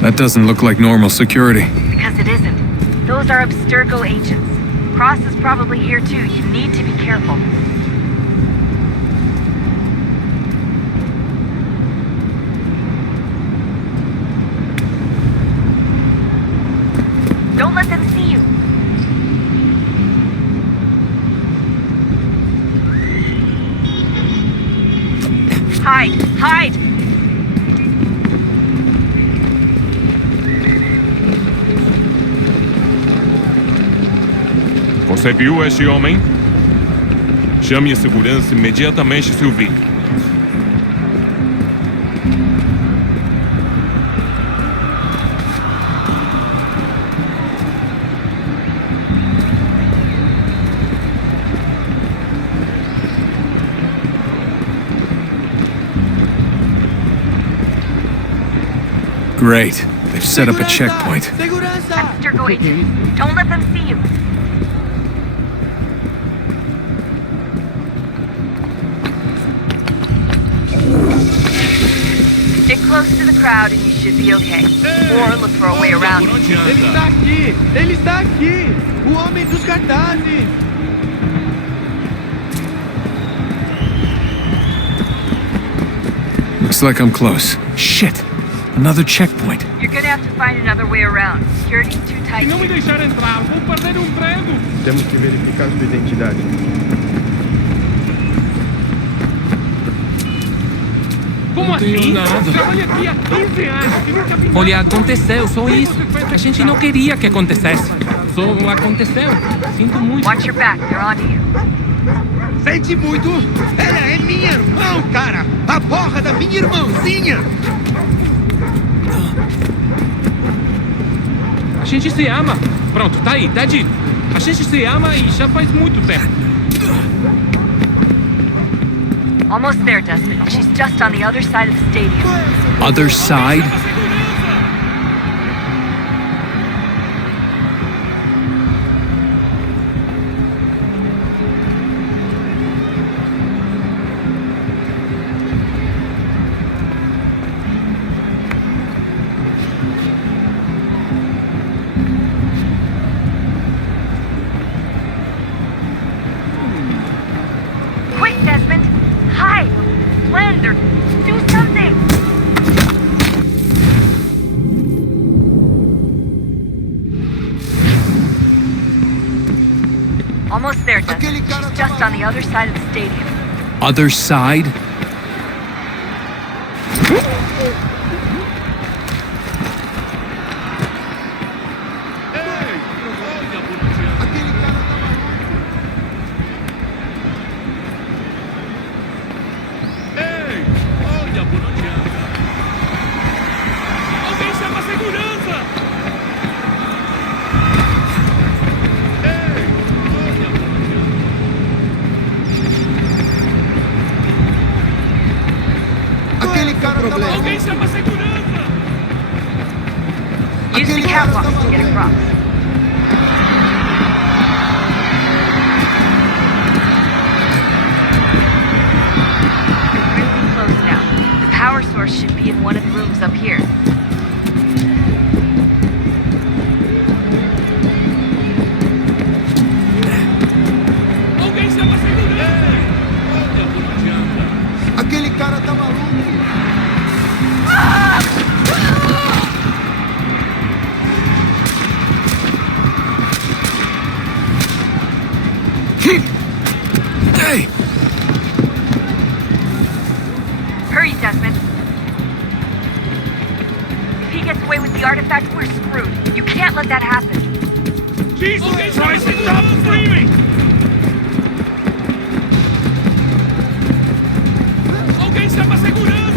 That doesn't look like normal security. Because it isn't. Those are Abstergo agents. Cross is probably here too. You need to be careful. Don't let them see you. Hide! Hide! Você viu este homem? Chame a segurança imediatamente se o vir. Great. They've set up a checkpoint. Abstergo agents. Don't let them see you. Stick close to the crowd and you should be okay. Or look for a way around. Ele está aqui! Ele está aqui! O homem dos cartazes! Looks like I'm close. Shit! Another checkpoint. You're gonna have to find another way around. Security's too tight. Se não me deixar entrar, vou perder emprego. Temos que verificar sua identidade. Como assim? Trabalho aqui há 15 anos e nunca vi. Olha, aconteceu, só isso. A gente não queria que acontecesse. Só aconteceu. Sinto muito. Watch your back, they're onto you. Sente muito! Ela é minha irmã, cara! A porra da minha irmãzinha! A gente se ama. Pronto, tá aí, tá dito. A gente se ama e já faz muito tempo. Almost there, Desmond. She's just on the other side of the stadium. Other side? Quick, Desmond! Hide! Blend or do something! Almost there, Desmond. She's just on the other side of the stadium. Other side? Alguém chama a segurança! Use the catwalk to get across. You're really close now. The power source should be in one of the rooms up here. Alguém chama a segurança! Aquele cara tá maluco! Hey! Hurry, Desmond. If he gets away with the artifact, we're screwed. You can't let that happen. Jesus Christ, stop screaming! Alguém chama a segurança!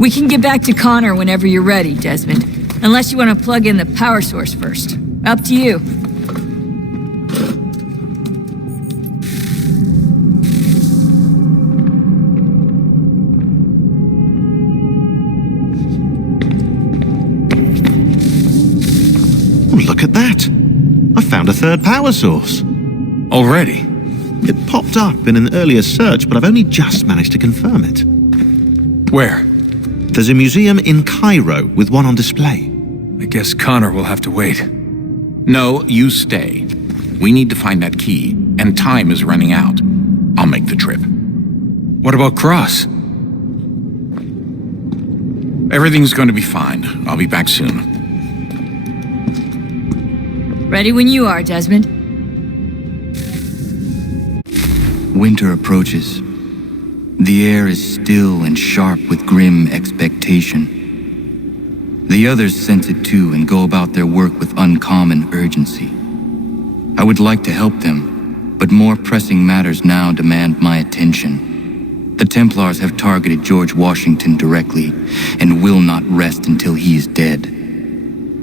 We can get back to Connor whenever you're ready, Desmond. Unless you want to plug in the power source first. Up to you. Look at that! I found a third power source. Already? It popped up in an earlier search, but I've only just managed to confirm it. Where? There's a museum in Cairo with one on display. I guess Connor will have to wait. No, you stay. We need to find that key, and time is running out. I'll make the trip. What about Cross? Everything's going to be fine. I'll be back soon. Ready when you are, Desmond. Winter approaches. The air is still and sharp with grim expectation. The others sense it too and go about their work with uncommon urgency. I would like to help them, but more pressing matters now demand my attention. The Templars have targeted George Washington directly and will not rest until he is dead.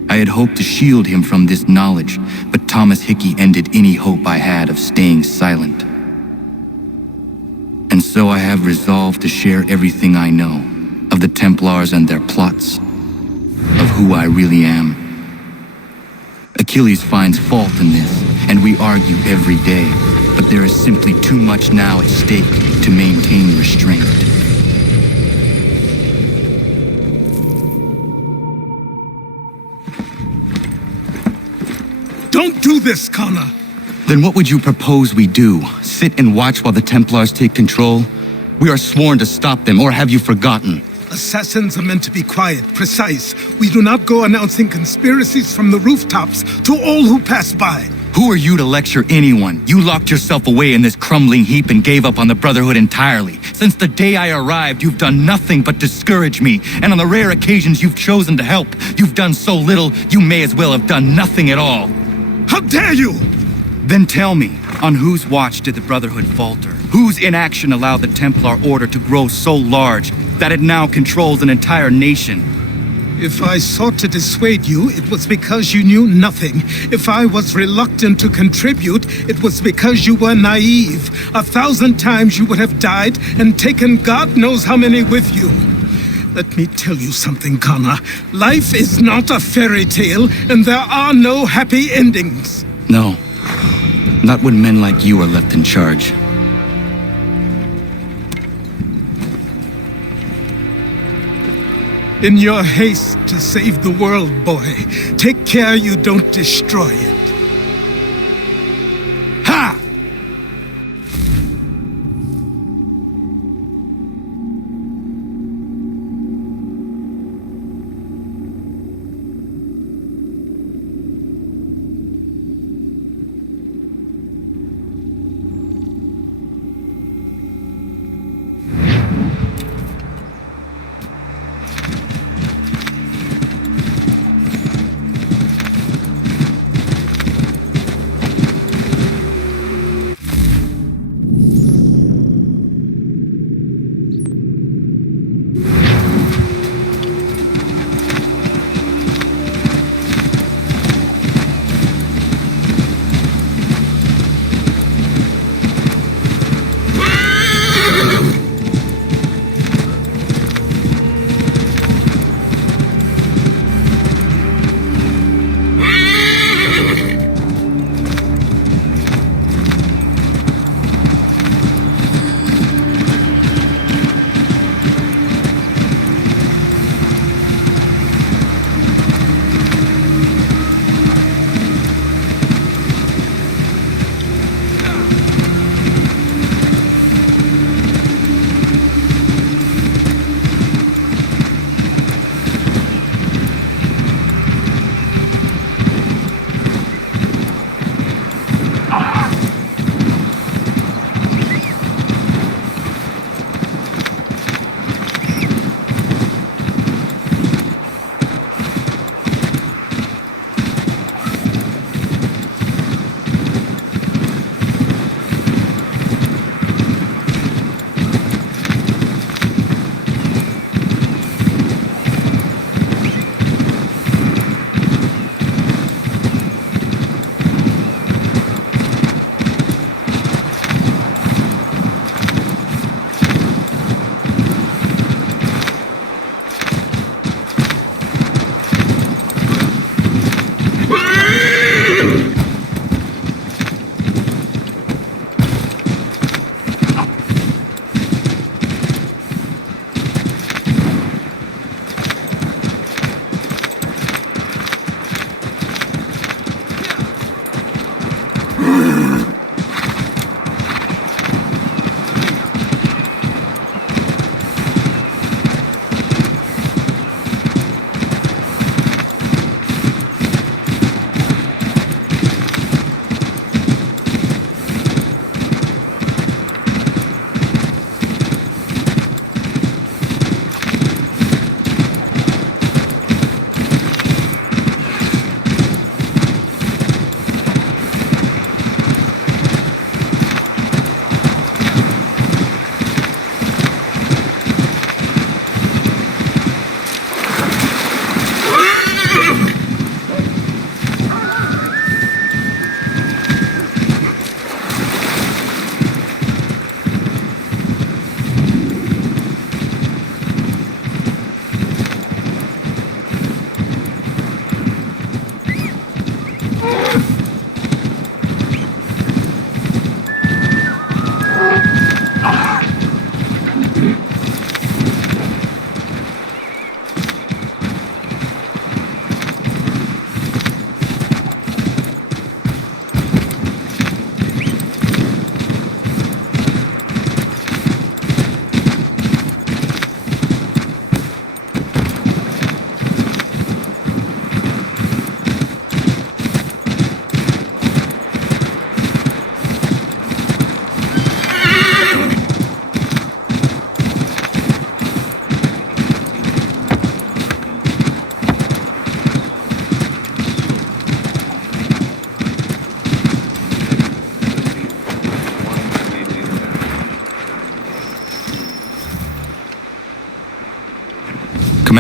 I had hoped to shield him from this knowledge, but Thomas Hickey ended any hope I had of staying silent. And so I have resolved to share everything I know of the Templars and their plots, of who I really am. Achilles finds fault in this, and we argue every day, but there is simply too much now at stake to maintain restraint. Don't do this, Connor! Then what would you propose we do? Sit and watch while the Templars take control? We are sworn to stop them, or have you forgotten? Assassins are meant to be quiet, precise. We do not go announcing conspiracies from the rooftops to all who pass by. Who are you to lecture anyone? You locked yourself away in this crumbling heap and gave up on the Brotherhood entirely. Since the day I arrived, you've done nothing but discourage me, and on the rare occasions you've chosen to help, you've done so little, you may as well have done nothing at all. How dare you! Then tell me, on whose watch did the Brotherhood falter? Whose inaction allowed the Templar Order to grow so large that it now controls an entire nation? If I sought to dissuade you, it was because you knew nothing. If I was reluctant to contribute, it was because you were naive. 1,000 times you would have died and taken God knows how many with you. Let me tell you something, Connor. Life is not a fairy tale, and there are no happy endings. No. Not when men like you are left in charge. In your haste to save the world, boy, take care you don't destroy it. Ha!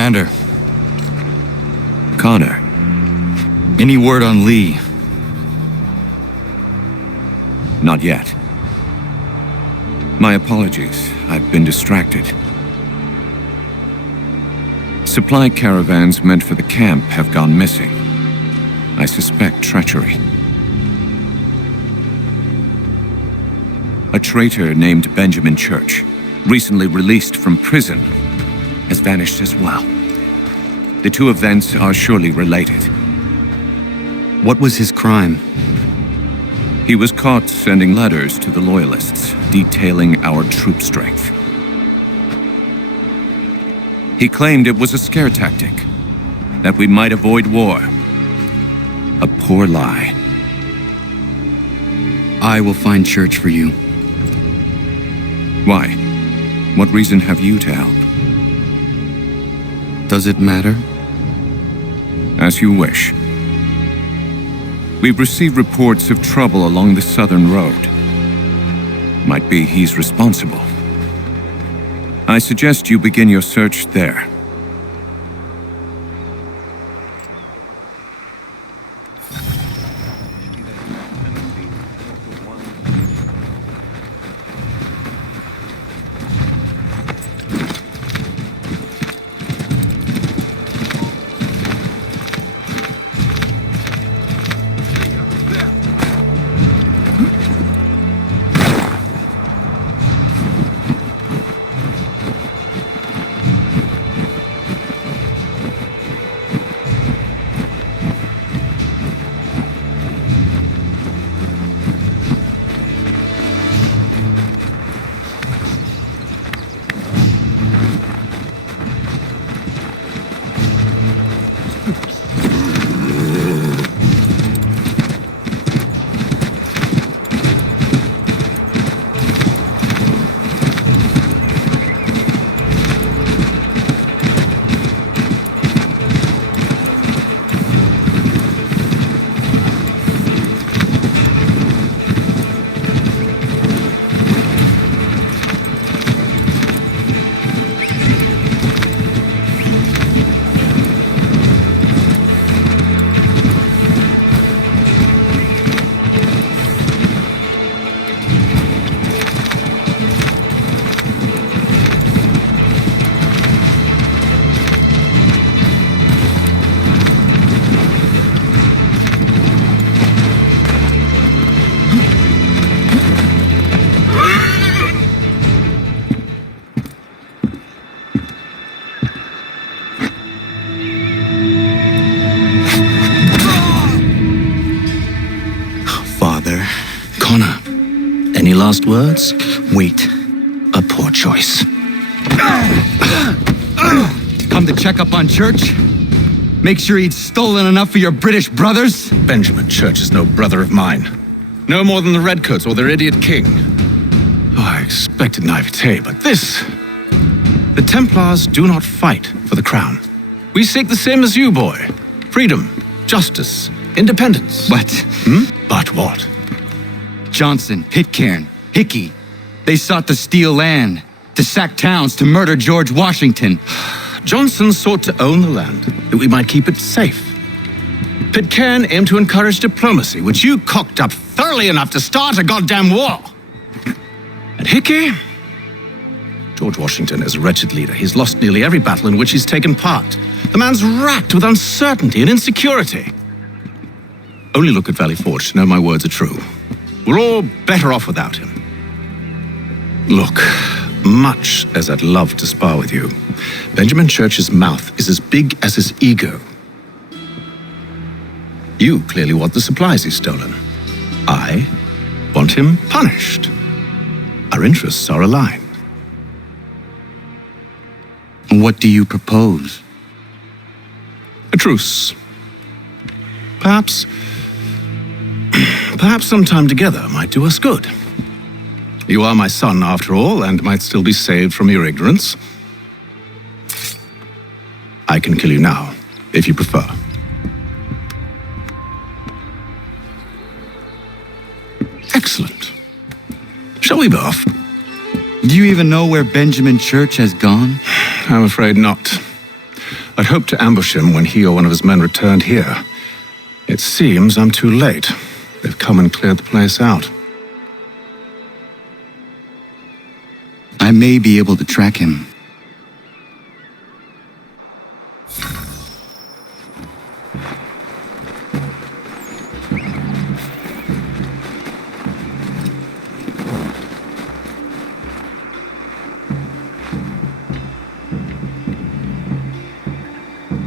Commander, Connor, any word on Lee? not yet. My apologies. I've been distracted. Supply caravans meant for the camp have gone missing. I suspect treachery. A traitor named Benjamin Church, recently released from prison, has vanished as well. The two events are surely related. What was his crime? He was caught sending letters to the Loyalists, detailing our troop strength. He claimed it was a scare tactic, that we might avoid war. A poor lie. I will find Church for you. Why? What reason have you to help? Does it matter? As you wish. We've received reports of trouble along the southern road. Might be he's responsible. I suggest you begin your search there. Any last words? Wait. A poor choice. Come to check up on Church? Make sure he'd stolen enough for your British brothers? Benjamin Church is no brother of mine. No more than the Redcoats or their idiot king. Oh, I expected naivete, but this... The Templars do not fight for the crown. We seek the same as you, boy. Freedom, justice, independence. But... But what? Johnson, Pitcairn, Hickey, they sought to steal land, to sack towns, to murder George Washington. Johnson sought to own the land, that we might keep it safe. Pitcairn aimed to encourage diplomacy, which you cocked up thoroughly enough to start a goddamn war. And Hickey? George Washington is a wretched leader. He's lost nearly every battle in which he's taken part. The man's racked with uncertainty and insecurity. Only look at Valley Forge to know my words are true. We're all better off without him. Look, much as I'd love to spar with you, Benjamin Church's mouth is as big as his ego. You clearly want the supplies he's stolen. I want him punished. Our interests are aligned. What do you propose? A truce. Perhaps some time together might do us good. You are my son, after all, and might still be saved from your ignorance. I can kill you now, if you prefer. Excellent. Shall we be off? Do you even know where Benjamin Church has gone? I'm afraid not. I'd hoped to ambush him when he or one of his men returned here. It seems I'm too late. They've come and cleared the place out. I may be able to track him.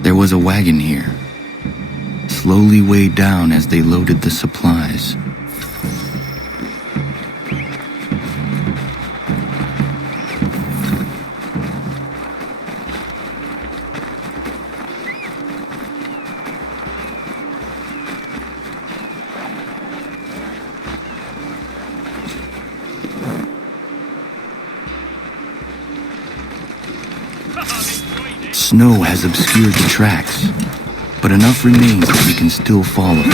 There was a wagon here, slowly weighed down as they loaded the supplies. Snow has obscured the tracks, but enough remains that we can still follow.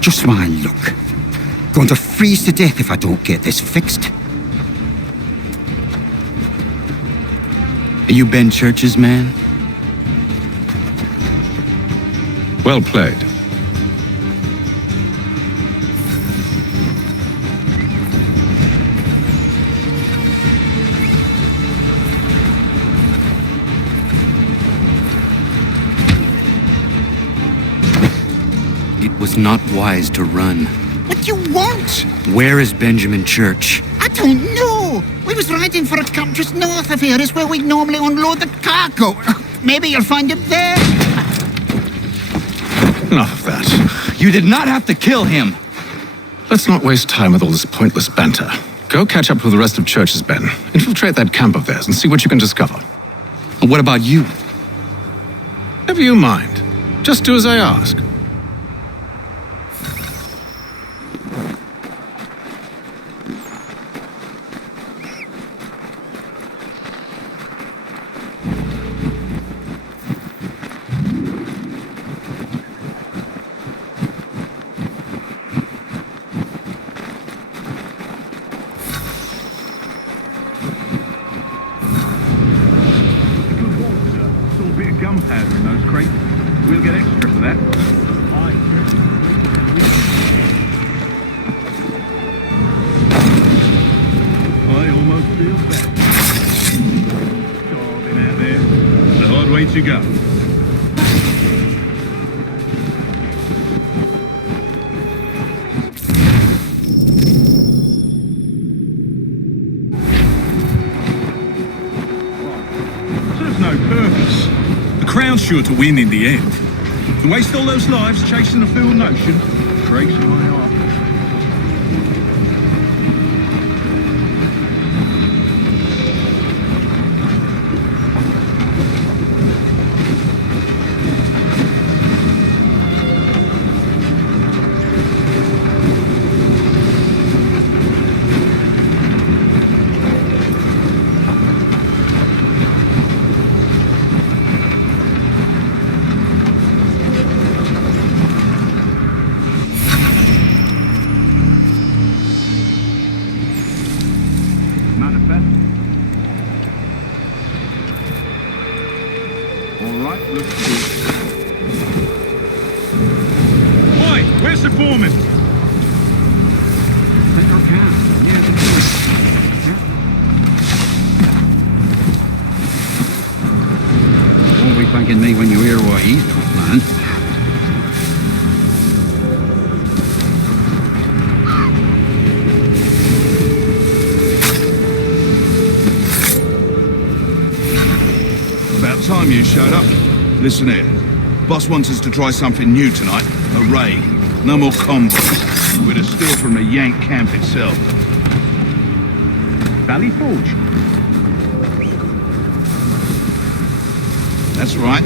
Just my luck. Going to freeze to death if I don't get this fixed. Are you Ben Church's man? Well played. It was not wise to run. What do you want? Where is Benjamin Church? I don't know. We was riding for a camp just north of here. Is where we normally unload the cargo. Maybe you'll find him there. Enough of that. You did not have to kill him! Let's not waste time with all this pointless banter. Go catch up with the rest of Church's men. Infiltrate that camp of theirs and see what you can discover. And what about you? Never you mind. Just do as I ask. Gunpowder in those crates. We'll get extra for that. I almost feel bad. Starving out there. It's a hard way to go. Serves no purpose. Crown's sure to win in the end. To waste all those lives chasing a fool notion breaks my heart. Alright, let's do it. Oi, where's the foreman? Take our camp. Won't be thanking me when you hear what he's got, man. About time you showed up. Listen here. Boss wants us to try something new tonight. A raid. No more convoys. We're to steal from the Yank camp itself. Valley Forge? That's right.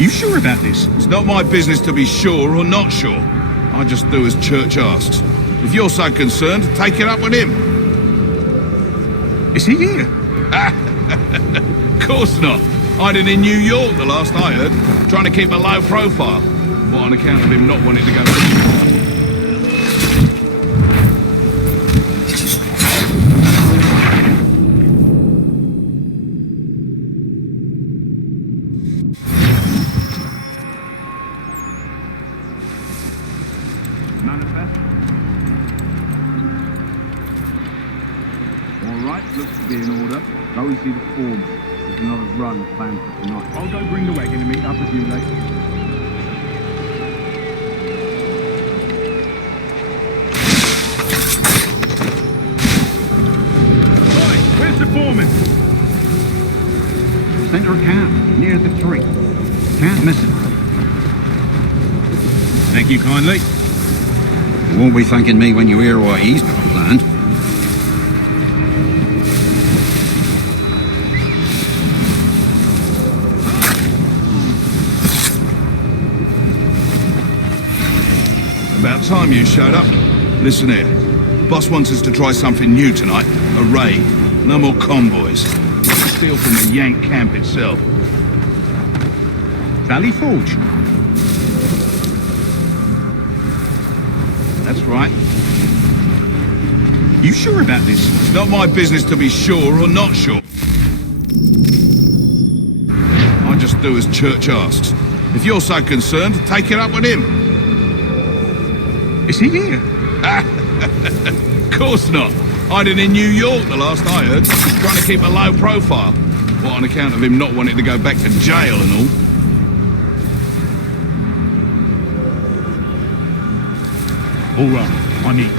You sure about this? It's not my business to be sure or not sure. I just do as Church asks. If you're so concerned, take it up with him. Is he here? Of course not. Hiding in New York, the last I heard. Trying to keep a low profile. Well, on account of him not wanting to go... Manifest? All right, looks to be in order. Go and see the foreman. There's another run planned for tonight. I'll go bring the wagon and meet up with you later. Oi, where's the foreman? Center of camp, near the tree. Can't miss it. Thank you kindly. You won't be thanking me when you hear what he's got planned. About time you showed up. Listen here. Boss wants us to try something new tonight. A raid. No more convoys. Steal from the Yank camp itself. Valley Forge? That's right. You sure about this? It's not my business to be sure or not sure. I just do as Church asks. If you're so concerned, take it up with him. Is he here? Of course not. Hiding in New York, the last I heard. Trying to keep a low profile. Well, on account of him not wanting to go back to jail and all. All right, I'm in.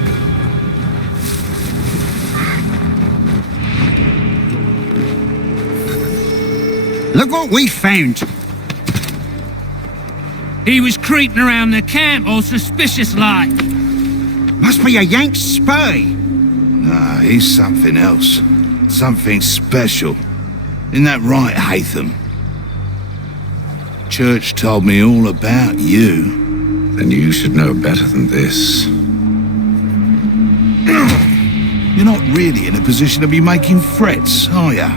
Look what we found. He was creeping around the camp all suspicious-like. Must be a Yank spy. Nah, he's something else. Something special. Isn't that right, Hatham? Church told me all about you. Then you should know better than this. You're not really in a position to be making threats, are ya?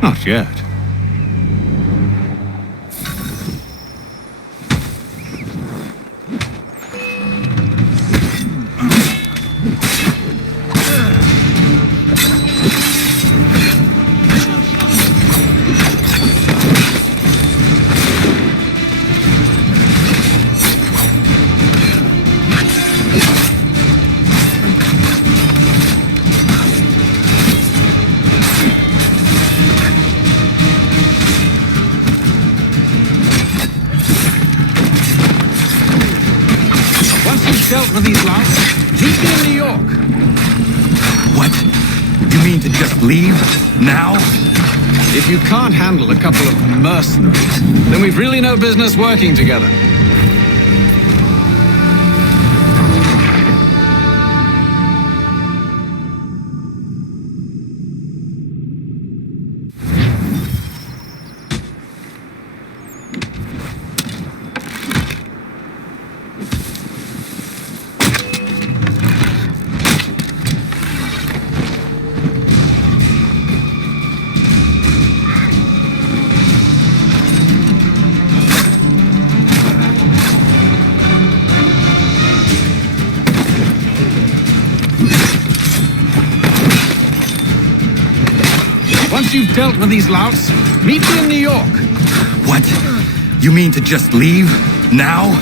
Not yet. Dealt with these louts. Meet me in New York. What? You mean to just leave? Now? If you can't handle a couple of mercenaries, then we've really no business working together. Once you've dealt with these louts, meet me in New York. What? You mean to just leave? Now?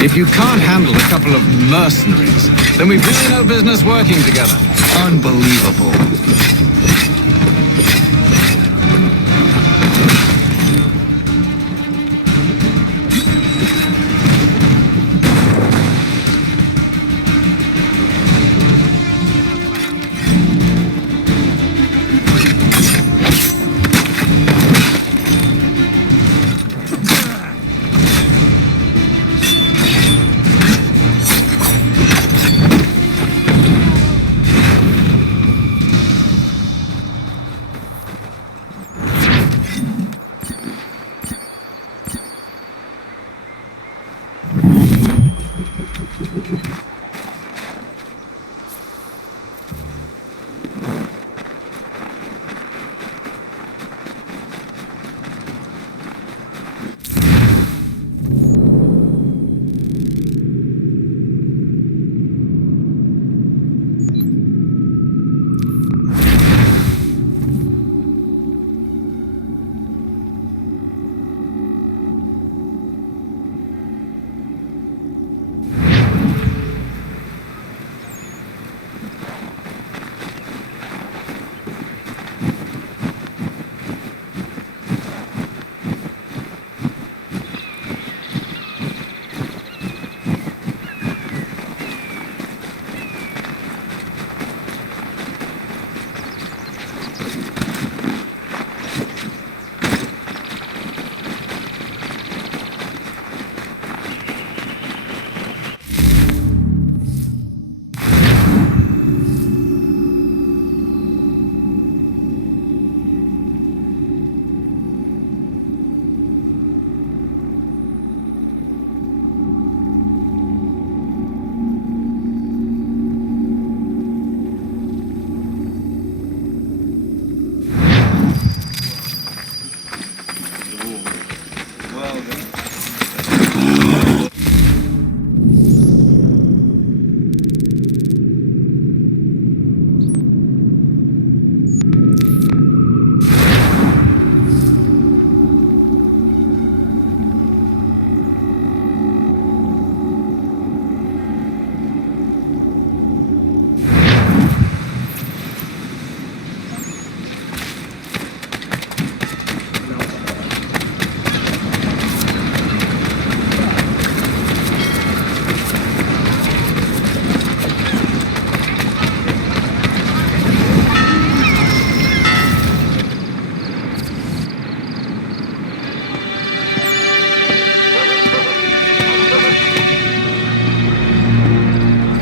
If you can't handle a couple of mercenaries, then we've really no business working together. Unbelievable.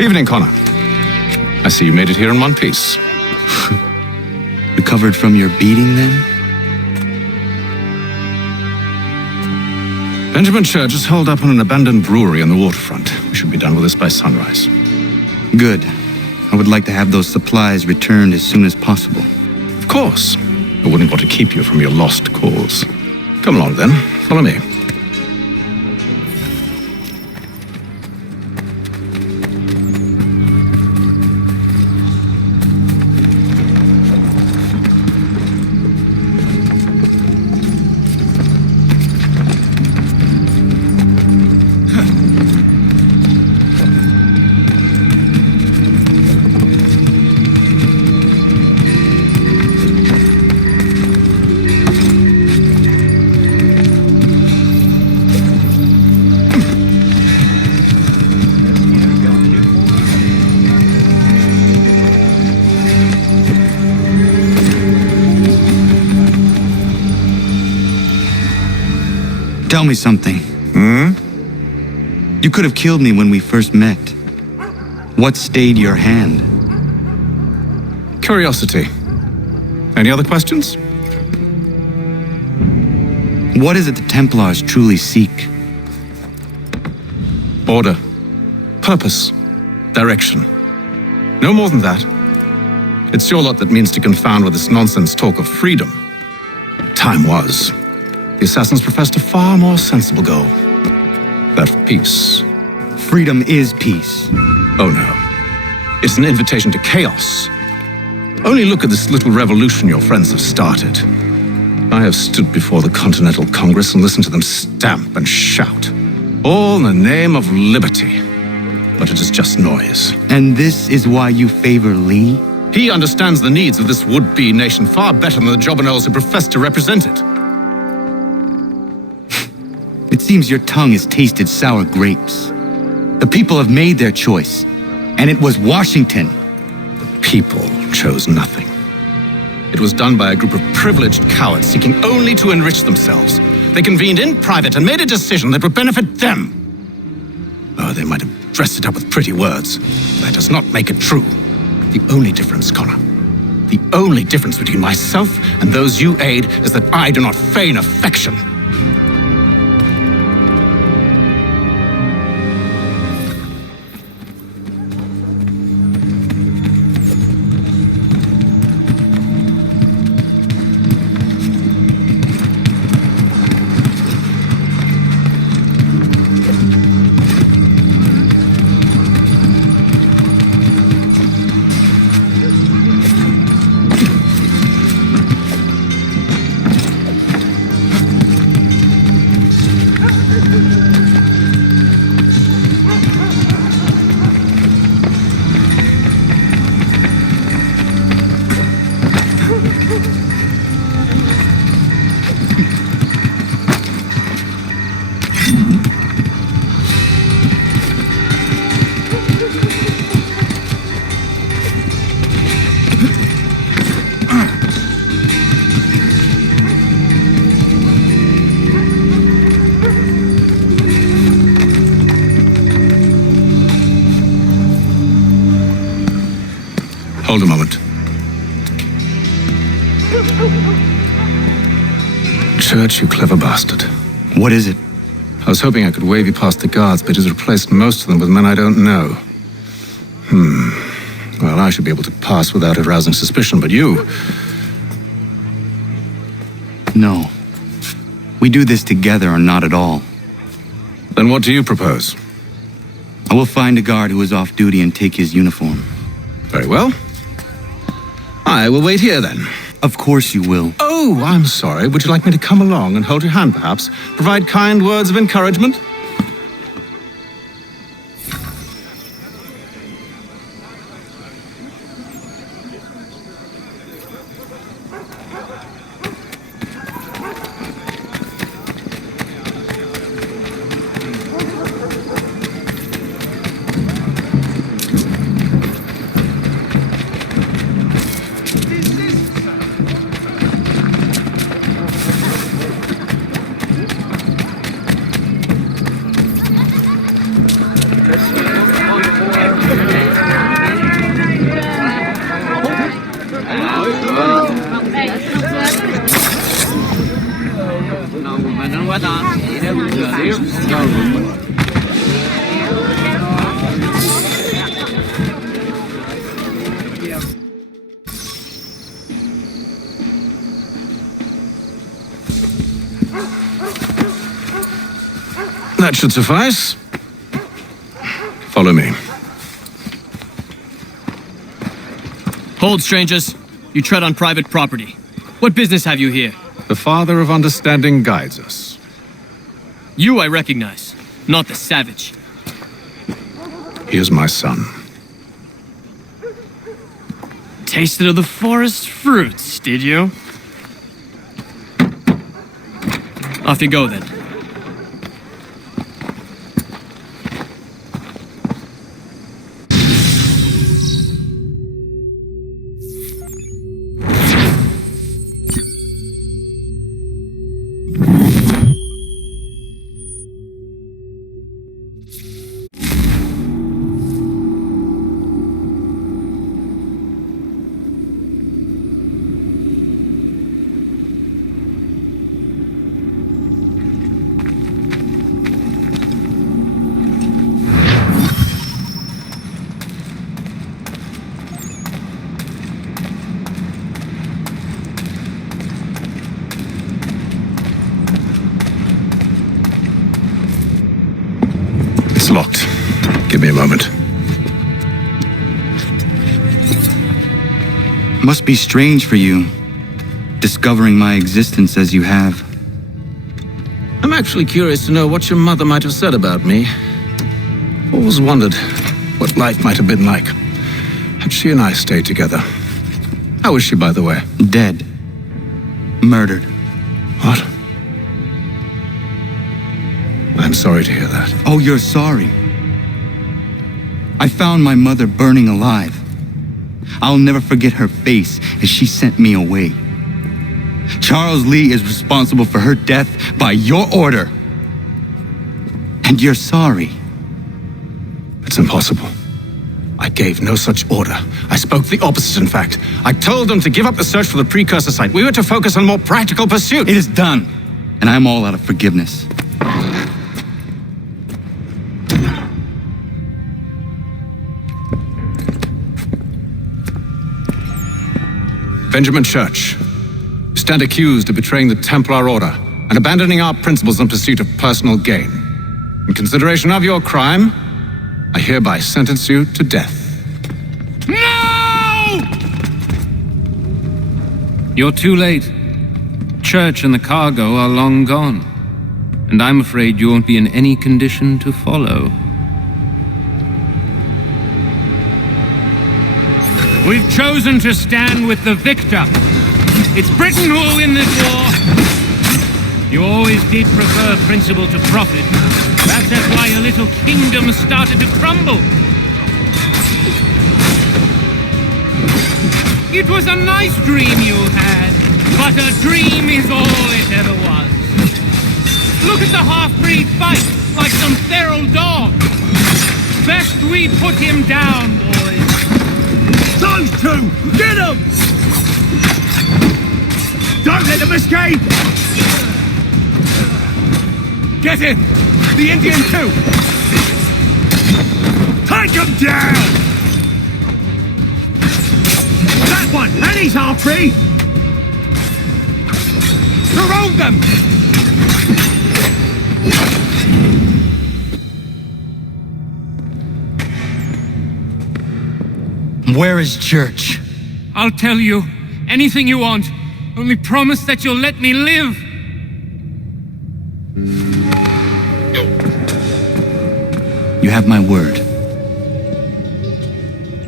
Evening, Connor. I see you made it here in one piece. Recovered from your beating, then? Benjamin Church is holed up on an abandoned brewery on the waterfront. We should be done with this by sunrise. Good. I would like to have those supplies returned as soon as possible. Of course. I wouldn't want to keep you from your lost cause. Come along, then. Follow me. Tell me something. You could have killed me when we first met. What stayed your hand? Curiosity. Any other questions? What is it the Templars truly seek? Order. Purpose. Direction. No more than that. It's your lot that means to confound with this nonsense talk of freedom. Time was. The assassins professed a far more sensible goal. That of peace. Freedom is peace. Oh no. It's an invitation to chaos. Only look at this little revolution your friends have started. I have stood before the Continental Congress and listened to them stamp and shout. All in the name of liberty. But it is just noise. And this is why you favor Lee? He understands the needs of this would-be nation far better than the jobberknolls who profess to represent it. It seems your tongue has tasted sour grapes. The people have made their choice, and it was Washington. The people chose nothing. It was done by a group of privileged cowards seeking only to enrich themselves. They convened in private and made a decision that would benefit them. Oh, they might have dressed it up with pretty words. That does not make it true. The only difference, Connor, the only difference between myself and those you aid is that I do not feign affection. Hold a moment. Church, you clever bastard. What is it? I was hoping I could wave you past the guards, but he's replaced most of them with men I don't know. Well, I should be able to pass without arousing suspicion, but you... No. We do this together or not at all. Then what do you propose? I will find a guard who is off duty and take his uniform. Very well. I will wait here, then. Of course you will. Oh, I'm sorry. Would you like me to come along and hold your hand, perhaps? Provide kind words of encouragement? That should suffice. Follow me. Hold, strangers. You tread on private property. What business have you here? The Father of Understanding guides us. You I recognize, not the savage. He is my son. Tasted of the forest fruits, did you? Off you go, then. It's locked. Give me a moment. Must be strange for you, discovering my existence as you have. I'm actually curious to know what your mother might have said about me. Always wondered what life might have been like had she and I stayed together. How is she, by the way? Dead. Murdered. What? I'm sorry to hear that. Oh, you're sorry. I found my mother burning alive. I'll never forget her face as she sent me away. Charles Lee is responsible for her death by your order. And you're sorry. It's impossible. I gave no such order. I spoke the opposite, in fact. I told them to give up the search for the precursor site. We were to focus on more practical pursuit. It is done, and I'm all out of forgiveness. Benjamin Church, you stand accused of betraying the Templar Order and abandoning our principles in pursuit of personal gain. In consideration of your crime, I hereby sentence you to death. No! You're too late. Church and the cargo are long gone. And I'm afraid you won't be in any condition to follow. We've chosen to stand with the victor. It's Britain who will win this war. You always did prefer principle to profit. Perhaps that's why your little kingdom started to crumble. It was a nice dream you had, but a dream is all it ever was. Look at the half-breed fight, like some feral dog. Best we put him down, boys. Those two! Get them! Don't let them escape! Get him! The Indian too! Take him down! That one! And he's half-free! Surround them! Where is Church? I'll tell you anything you want. Only promise that you'll let me live. You have my word.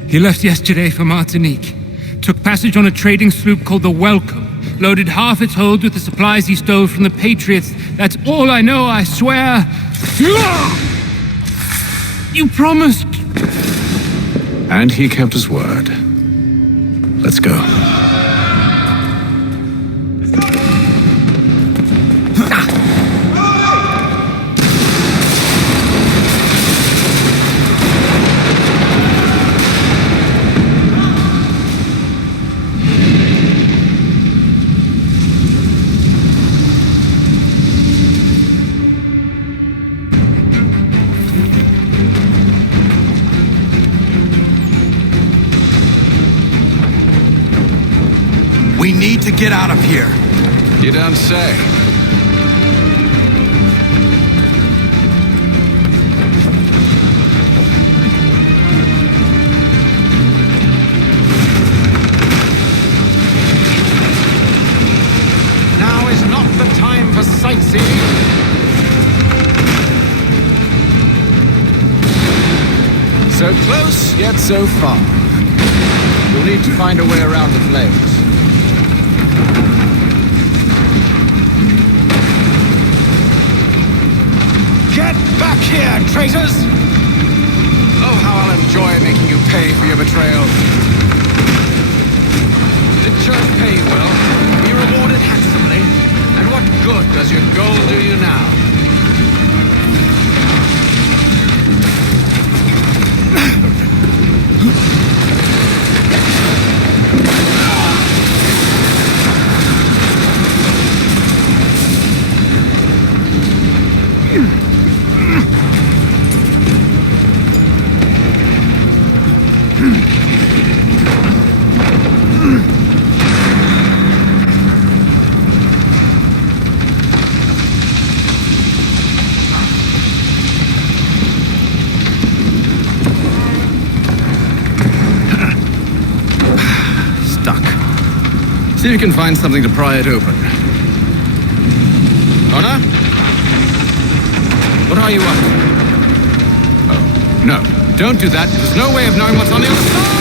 He left yesterday for Martinique. Took passage on a trading sloop called the Welcome. Loaded half its hold with the supplies he stole from the Patriots. That's all I know, I swear. You promised. And he kept his word. Let's go. need to get out of here. You don't say. Now is not the time for sightseeing. So close, yet so far. You'll need to find a way around the flames. Get back here, traitors! Oh, how I'll enjoy making you pay for your betrayal. Did church pay you well? Be rewarded handsomely? And what good does your gold do you now? See if you can find something to pry it open. Honor? What are you up to? Oh, no. Don't do that. There's no way of knowing what's on the other side!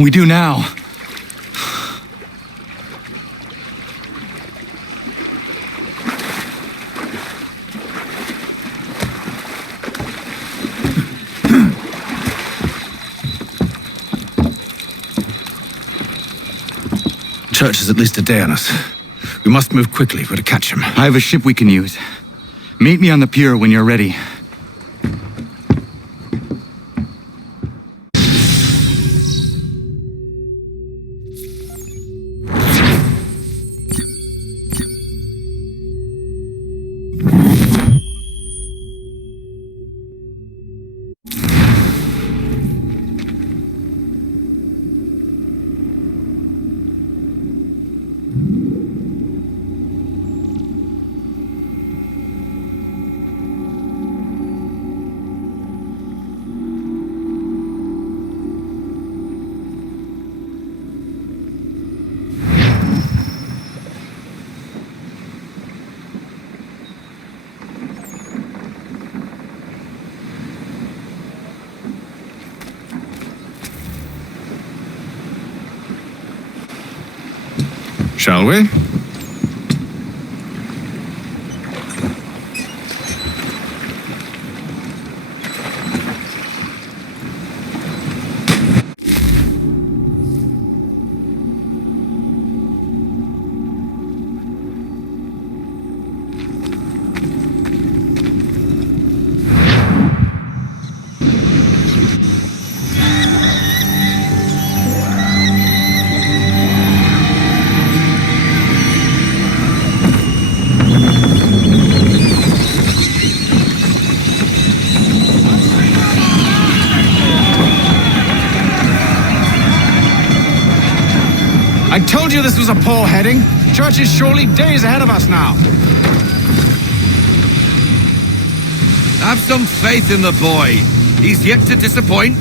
We do now. Church is at least a day on us. We must move quickly if we're to catch him. I have a ship we can use. Meet me on the pier when you're ready. Shall we? I told you this was a poor heading. Church is surely days ahead of us now. Have some faith in the boy. He's yet to disappoint.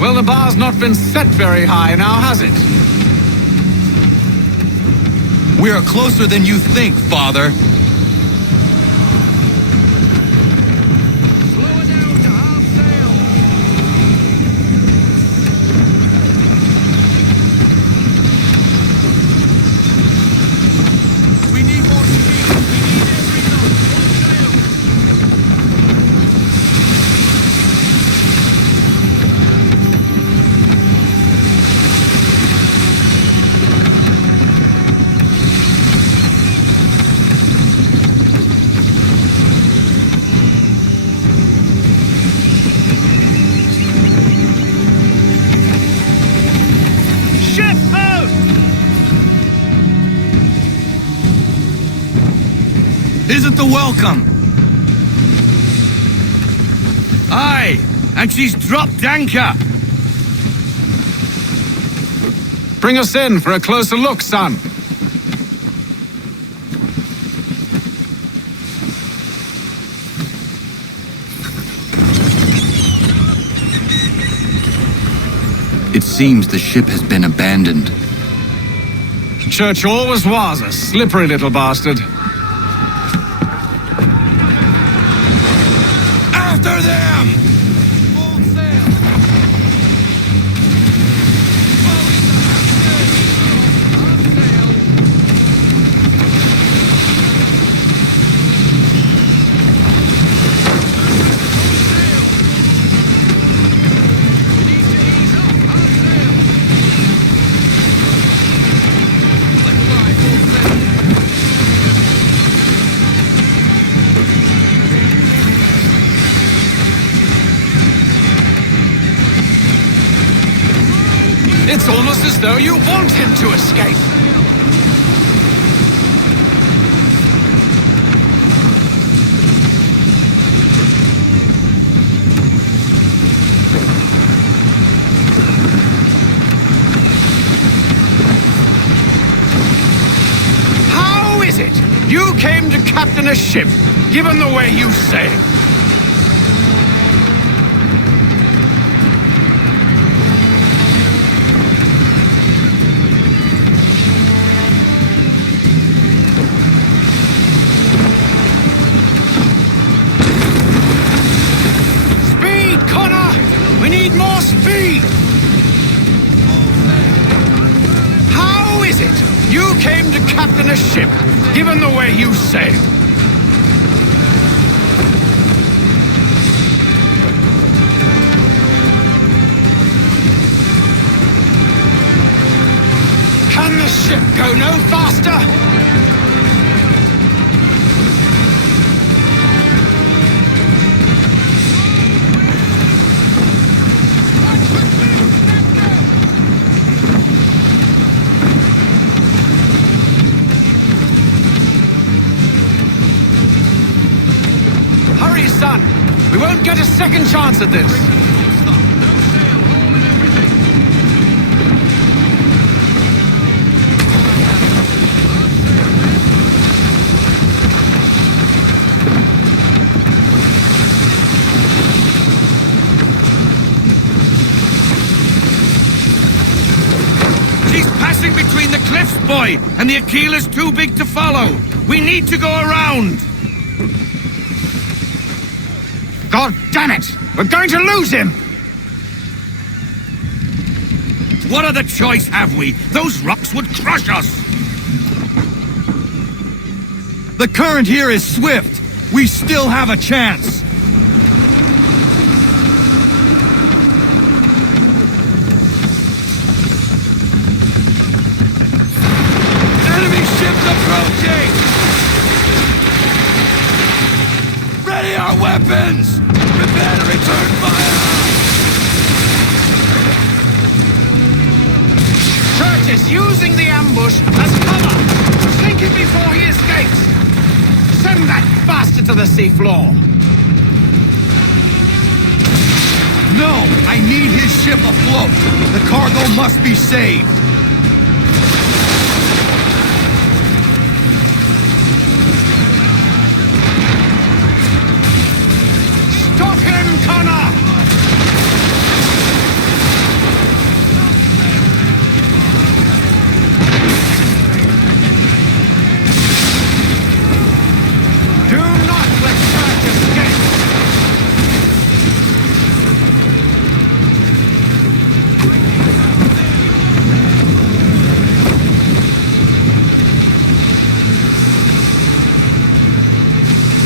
Well, the bar's not been set very high now, has it? We are closer than you think, Father. wasn't the welcome. Aye, and she's dropped anchor. Bring us in for a closer look, son. It seems the ship has been abandoned. Church always was a slippery little bastard. After them! Full sail! It's almost as though you want him to escape. How is it you came to captain a ship, given the way you sailed? We need more speed! How is it you came to captain a ship, given the way you sailed? Can the ship go no faster? Son, we won't get a second chance at this. She's passing between the cliffs, boy, and the Aquila's too big to follow. We need to go around. God damn it! We're going to lose him! What other choice have we? Those rocks would crush us! The current here is swift. We still have a chance. Enemy ships approaching! Ready our weapons! Prepare to return fire! Church is using the ambush as cover! Sink him before he escapes! Send that bastard to the seafloor! No! I need his ship afloat! The cargo must be saved! Stop him, Connor! Do not let Church escape!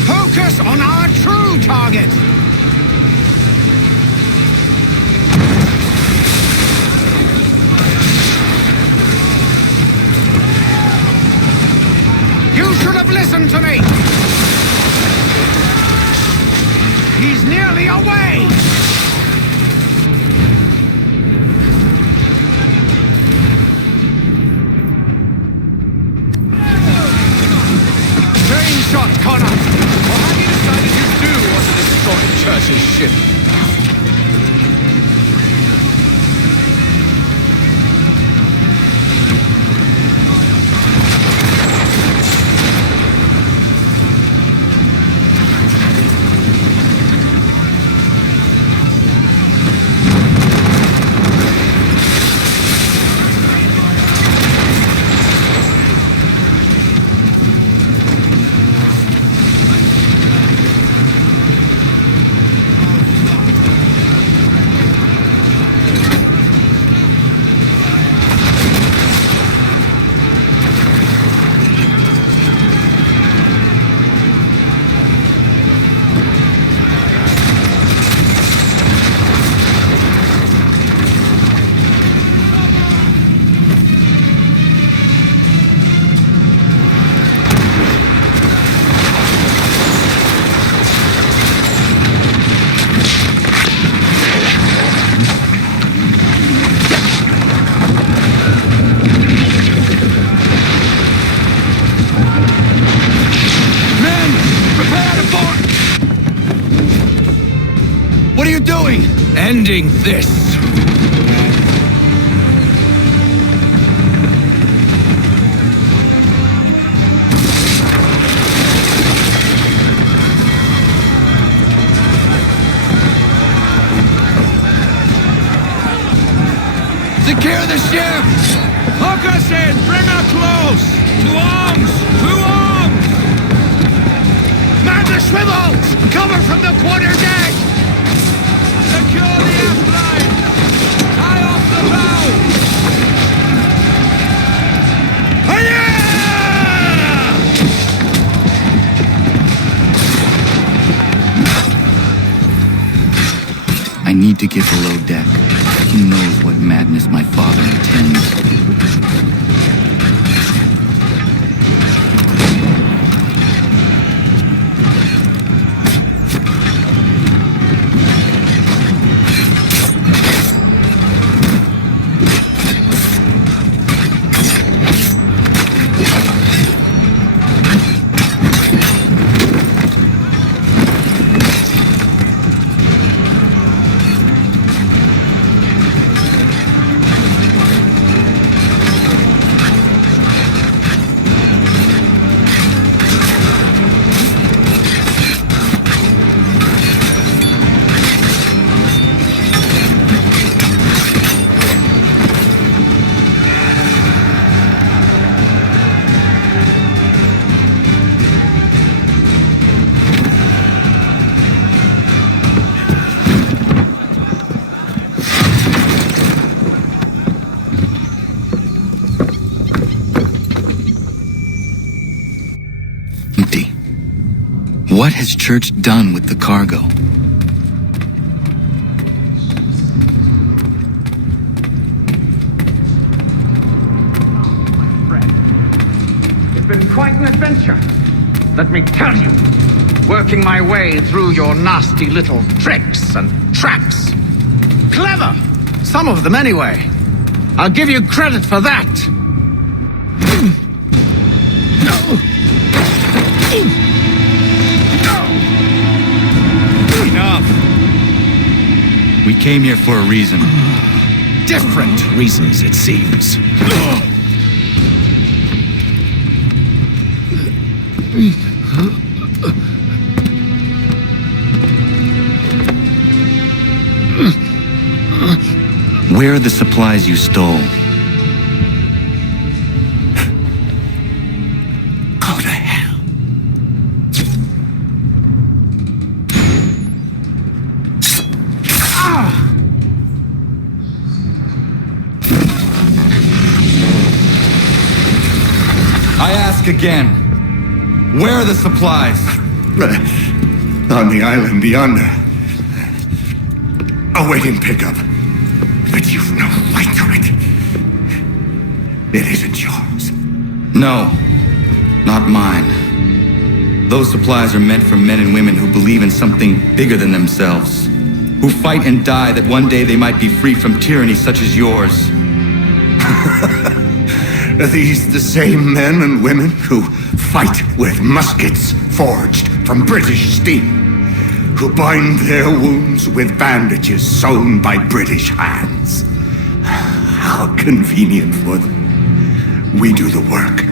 Focus on our true target! You should have listened to me! He's nearly away! Strange shot, Connor! position. What are you doing? Ending this. Secure the ship! Hook us in! Bring her close! To arms! To arms! Man the swivels! Cover from the quarter deck! Secure the aft line! Tie off the bow! I need to get below deck. Who knows what madness my father intends? What has Church done with the cargo? It's been quite an adventure, let me tell you. Working my way through your nasty little tricks and traps. Clever! Some of them anyway. I'll give you credit for that. We came here for a reason. Different reasons, it seems. Where are the supplies you stole? Go to hell. I ask again. Where are the supplies? On the island yonder. Awaiting pickup. But you've no right to it. It isn't yours. No, not mine. Those supplies are meant for men and women who believe in something bigger than themselves. Who fight and die that one day they might be free from tyranny such as yours. Are these the same men and women who fight with muskets forged from British steel? who bind their wounds with bandages sewn by British hands. How convenient for them. We do the work.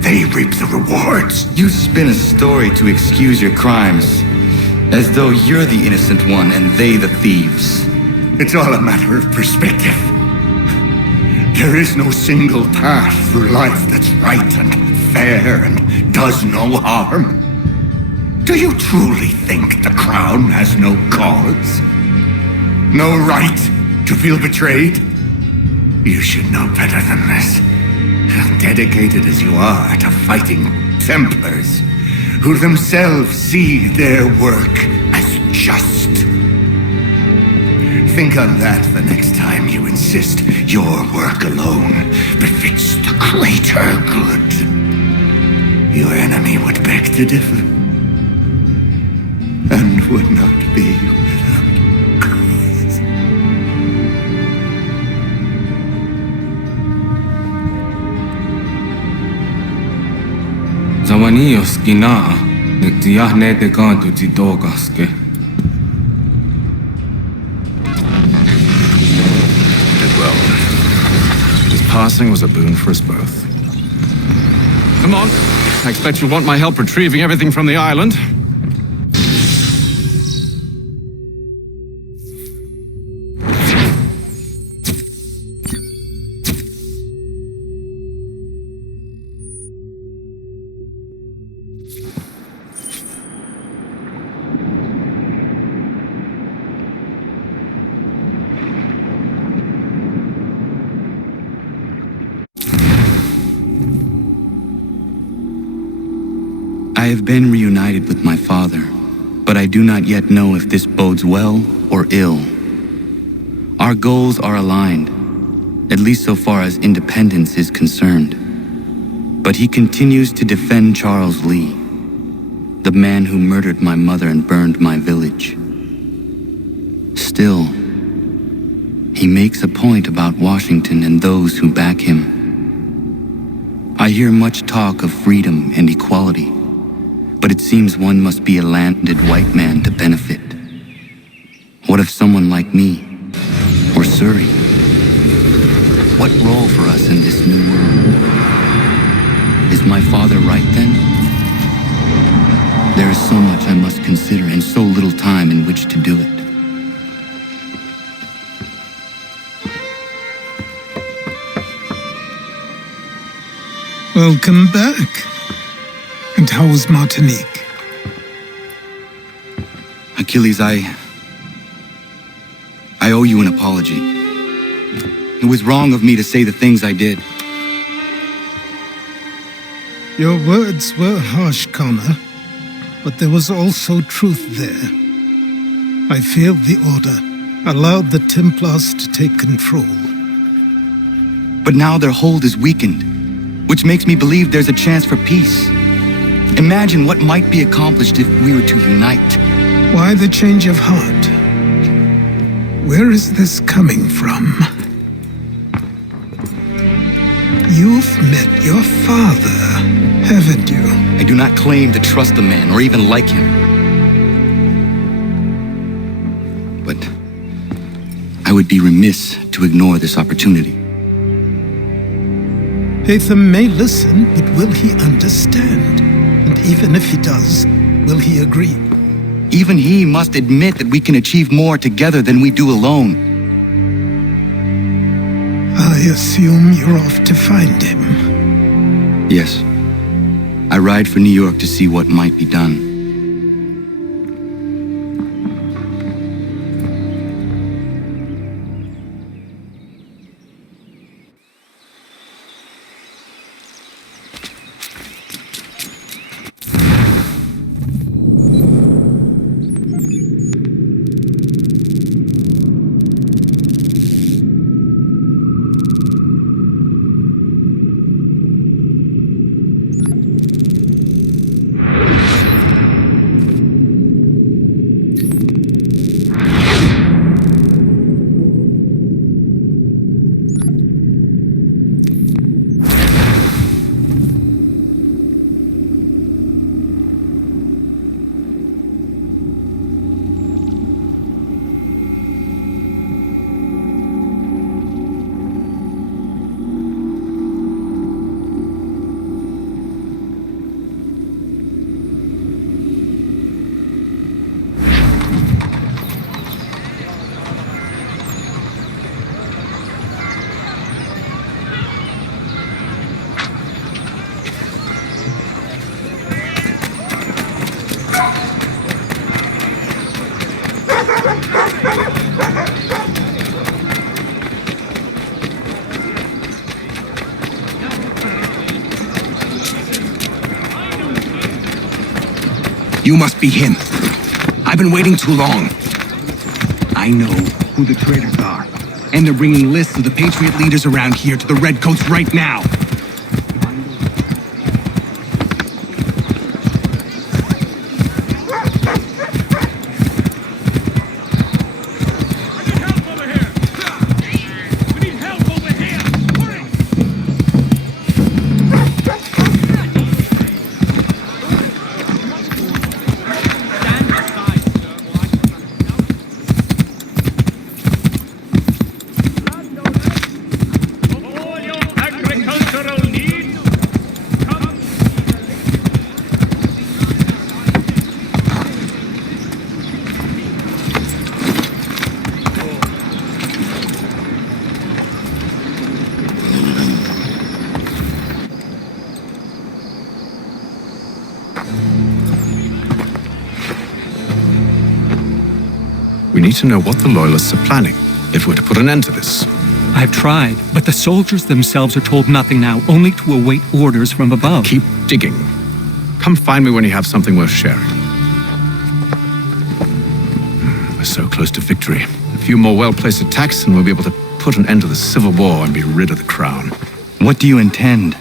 They reap the rewards. You spin a story to excuse your crimes, as though you're the innocent one and they the thieves. It's all a matter of perspective. There is no single path through life that's right and fair and does no harm. Do you truly think the Crown has no cause? No right to feel betrayed? You should know better than this. Dedicated as you are to fighting Templars, who themselves see their work as just. Think on that the next time you insist your work alone befits the greater good. Your enemy would beg to differ, and would not be without cause. Zawanios gina, nektiahne te kantu titokaske. Did well. His passing was a boon for us both. Come on. I expect you'll want my help retrieving everything from the island. I have been reunited with my father, but I do not yet know if this bodes well or ill. Our goals are aligned, at least so far as independence is concerned. But he continues to defend Charles Lee, the man who murdered my mother and burned my village. Still, he makes a point about Washington and those who back him. I hear much talk of freedom and equality, but it seems one must be a landed white man to benefit. What of someone like me, or Surrey? What role for us in this new world? Is my father right then? There is so much I must consider and so little time in which to do it. Welcome back. And how was Martinique? Achilles, I owe you an apology. It was wrong of me to say the things I did. Your words were harsh, Connor, but there was also truth there. I failed the order, allowed the Templars to take control. But now their hold is weakened, which makes me believe there's a chance for peace. Imagine what might be accomplished if we were to unite. Why the change of heart? Where is this coming from? You've met your father, haven't you? I do not claim to trust the man or even like him. But I would be remiss to ignore this opportunity. Hatham may listen, but will he understand? And even if he does, will he agree? Even he must admit that we can achieve more together than we do alone. I assume you're off to find him. Yes. I ride for New York to see what might be done. You must be him. I've been waiting too long. I know who the traitors are, and they're bringing lists of the Patriot leaders around here to the Redcoats right now. We need to know what the Loyalists are planning, if we're to put an end to this. I've tried, but the soldiers themselves are told nothing now, only to await orders from above. Keep digging. Come find me when you have something worth sharing. We're so close to victory. A few more well-placed attacks and we'll be able to put an end to the Civil War and be rid of the Crown. What do you intend?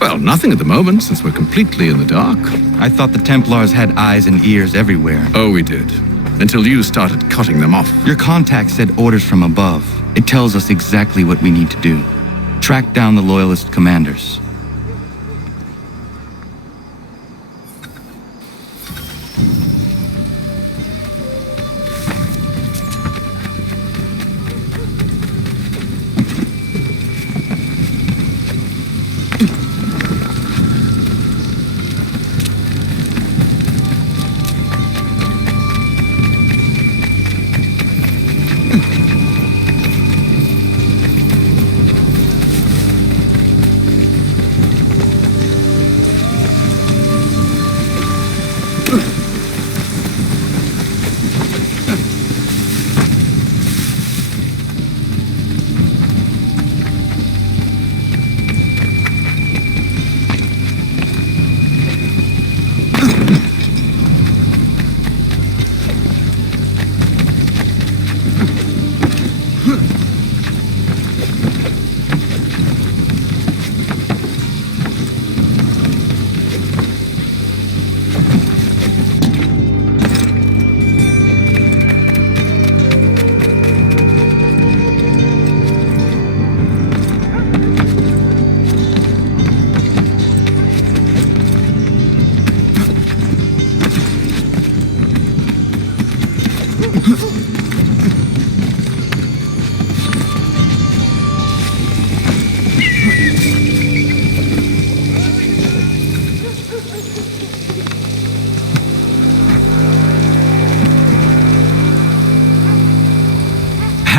Well, nothing at the moment, since we're completely in the dark. I thought the Templars had eyes and ears everywhere. Oh, we did. Until you started cutting them off. Your contact said orders from above. It tells us exactly what we need to do. Track down the Loyalist commanders.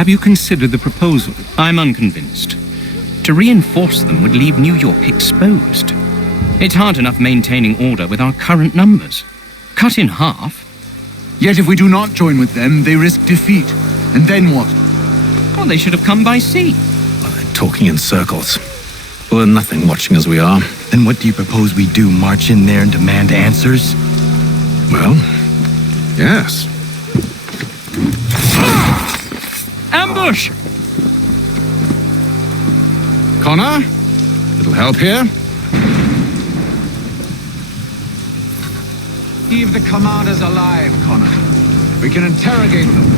Have you considered the proposal? I'm unconvinced. To reinforce them would leave New York exposed. It's hard enough maintaining order with our current numbers. Cut in half. Yet if we do not join with them, they risk defeat. And then what? Well, they should have come by sea. Well, they're talking in circles. We're nothing watching as we are. Then what do you propose we do? March in there and demand answers? Well, yes. Ambush! Connor? Little help here? Leave the commanders alive, Connor. We can interrogate them.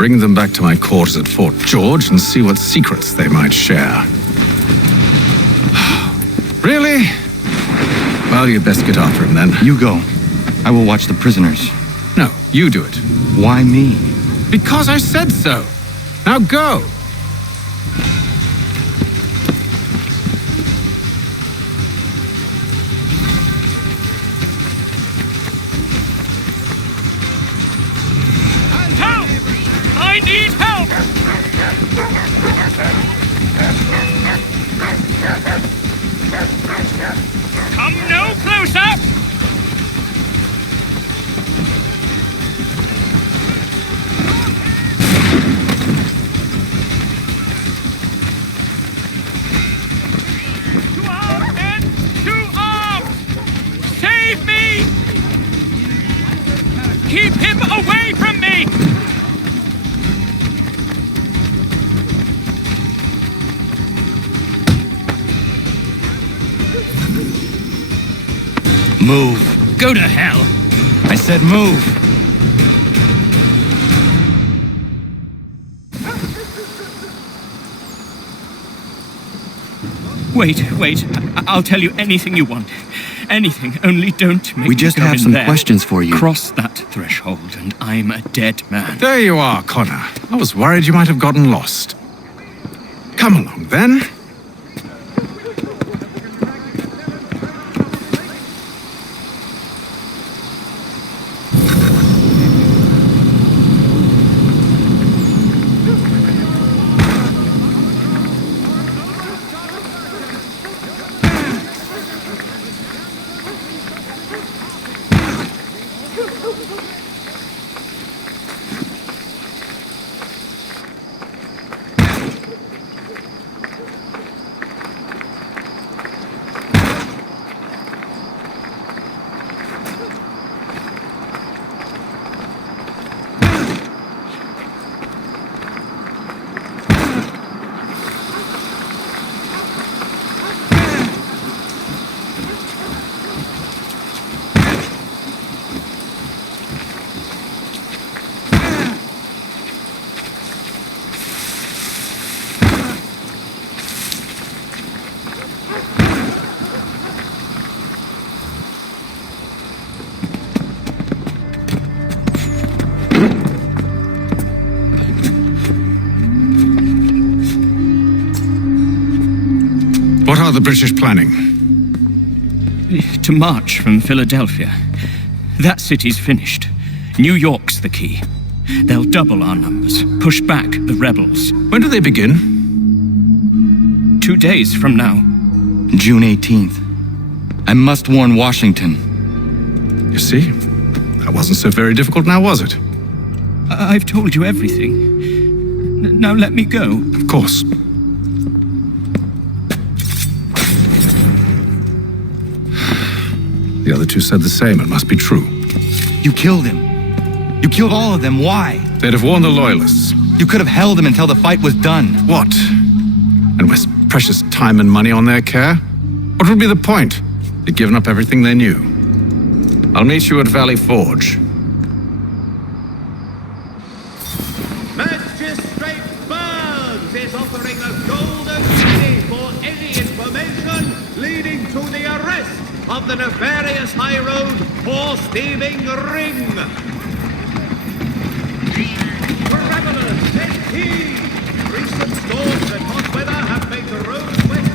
bring them back to my quarters at Fort George and see what secrets they might share. Really? Well, you'd best get after him then. You go. I will watch the prisoners. No, you do it. Why me? Because I said so. Now go. Help! I need help! Come no closer! Keep him away from me! Move. Go to hell. I said move. Wait. I'll tell you anything you want. Anything, only don't make We just me go have in some there. questions for you. Cross that threshold and I'm a dead man. There you are, Connor. I was worried you might have gotten lost. Come along, then. What are the British planning? To march from Philadelphia. That city's finished. New York's the key. They'll double our numbers, push back the rebels. When do they begin? 2 days from now. June 18th. I must warn Washington. You see? That wasn't so very difficult now, was it? I've told you everything. Now let me go. Of course. The other two said the same. It must be true. You killed him. You killed all of them. Why? They'd have warned the Loyalists. You could have held him until the fight was done. What? And waste precious time and money on their care? What would be the point? They'd given up everything they knew. I'll meet you at Valley Forge. Magistrate Burns is offering a golden penny for any information leading to the arrest of the nefarious high road horse-thieving ring. Travelers, take heed! Recent storms and hot weather have made the roads wet.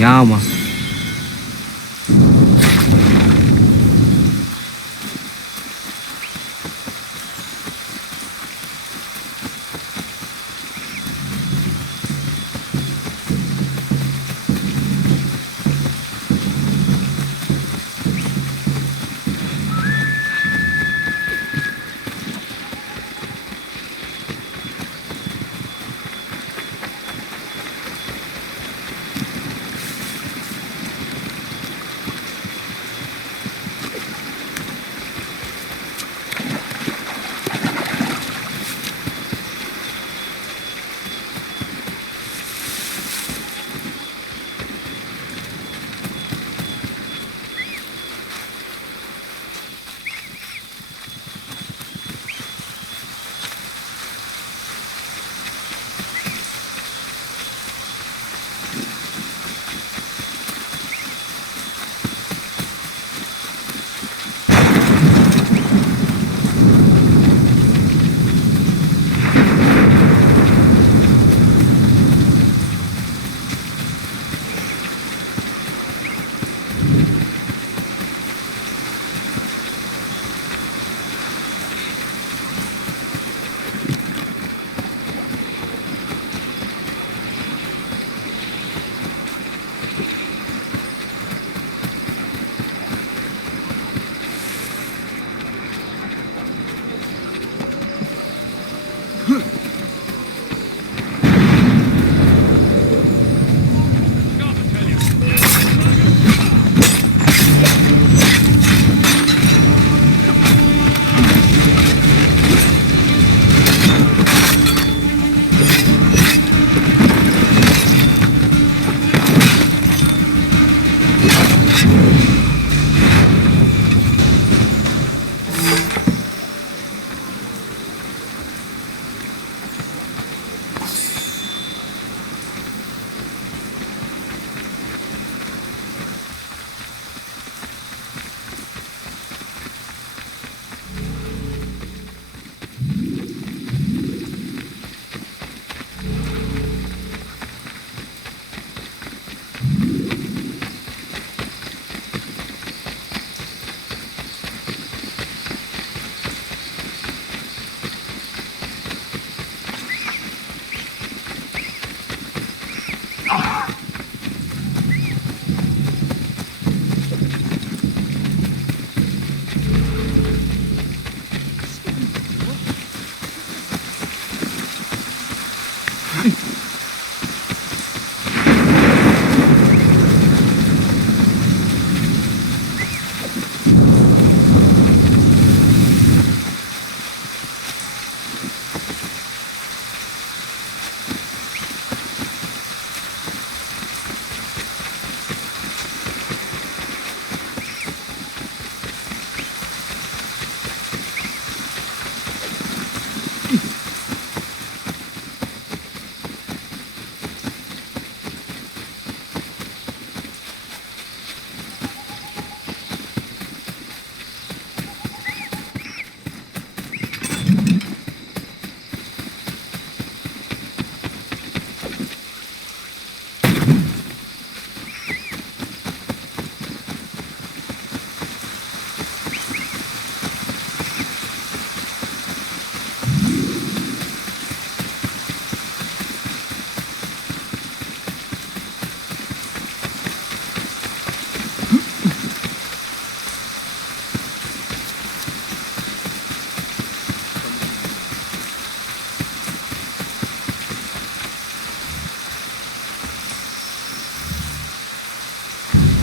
Ja, Mann.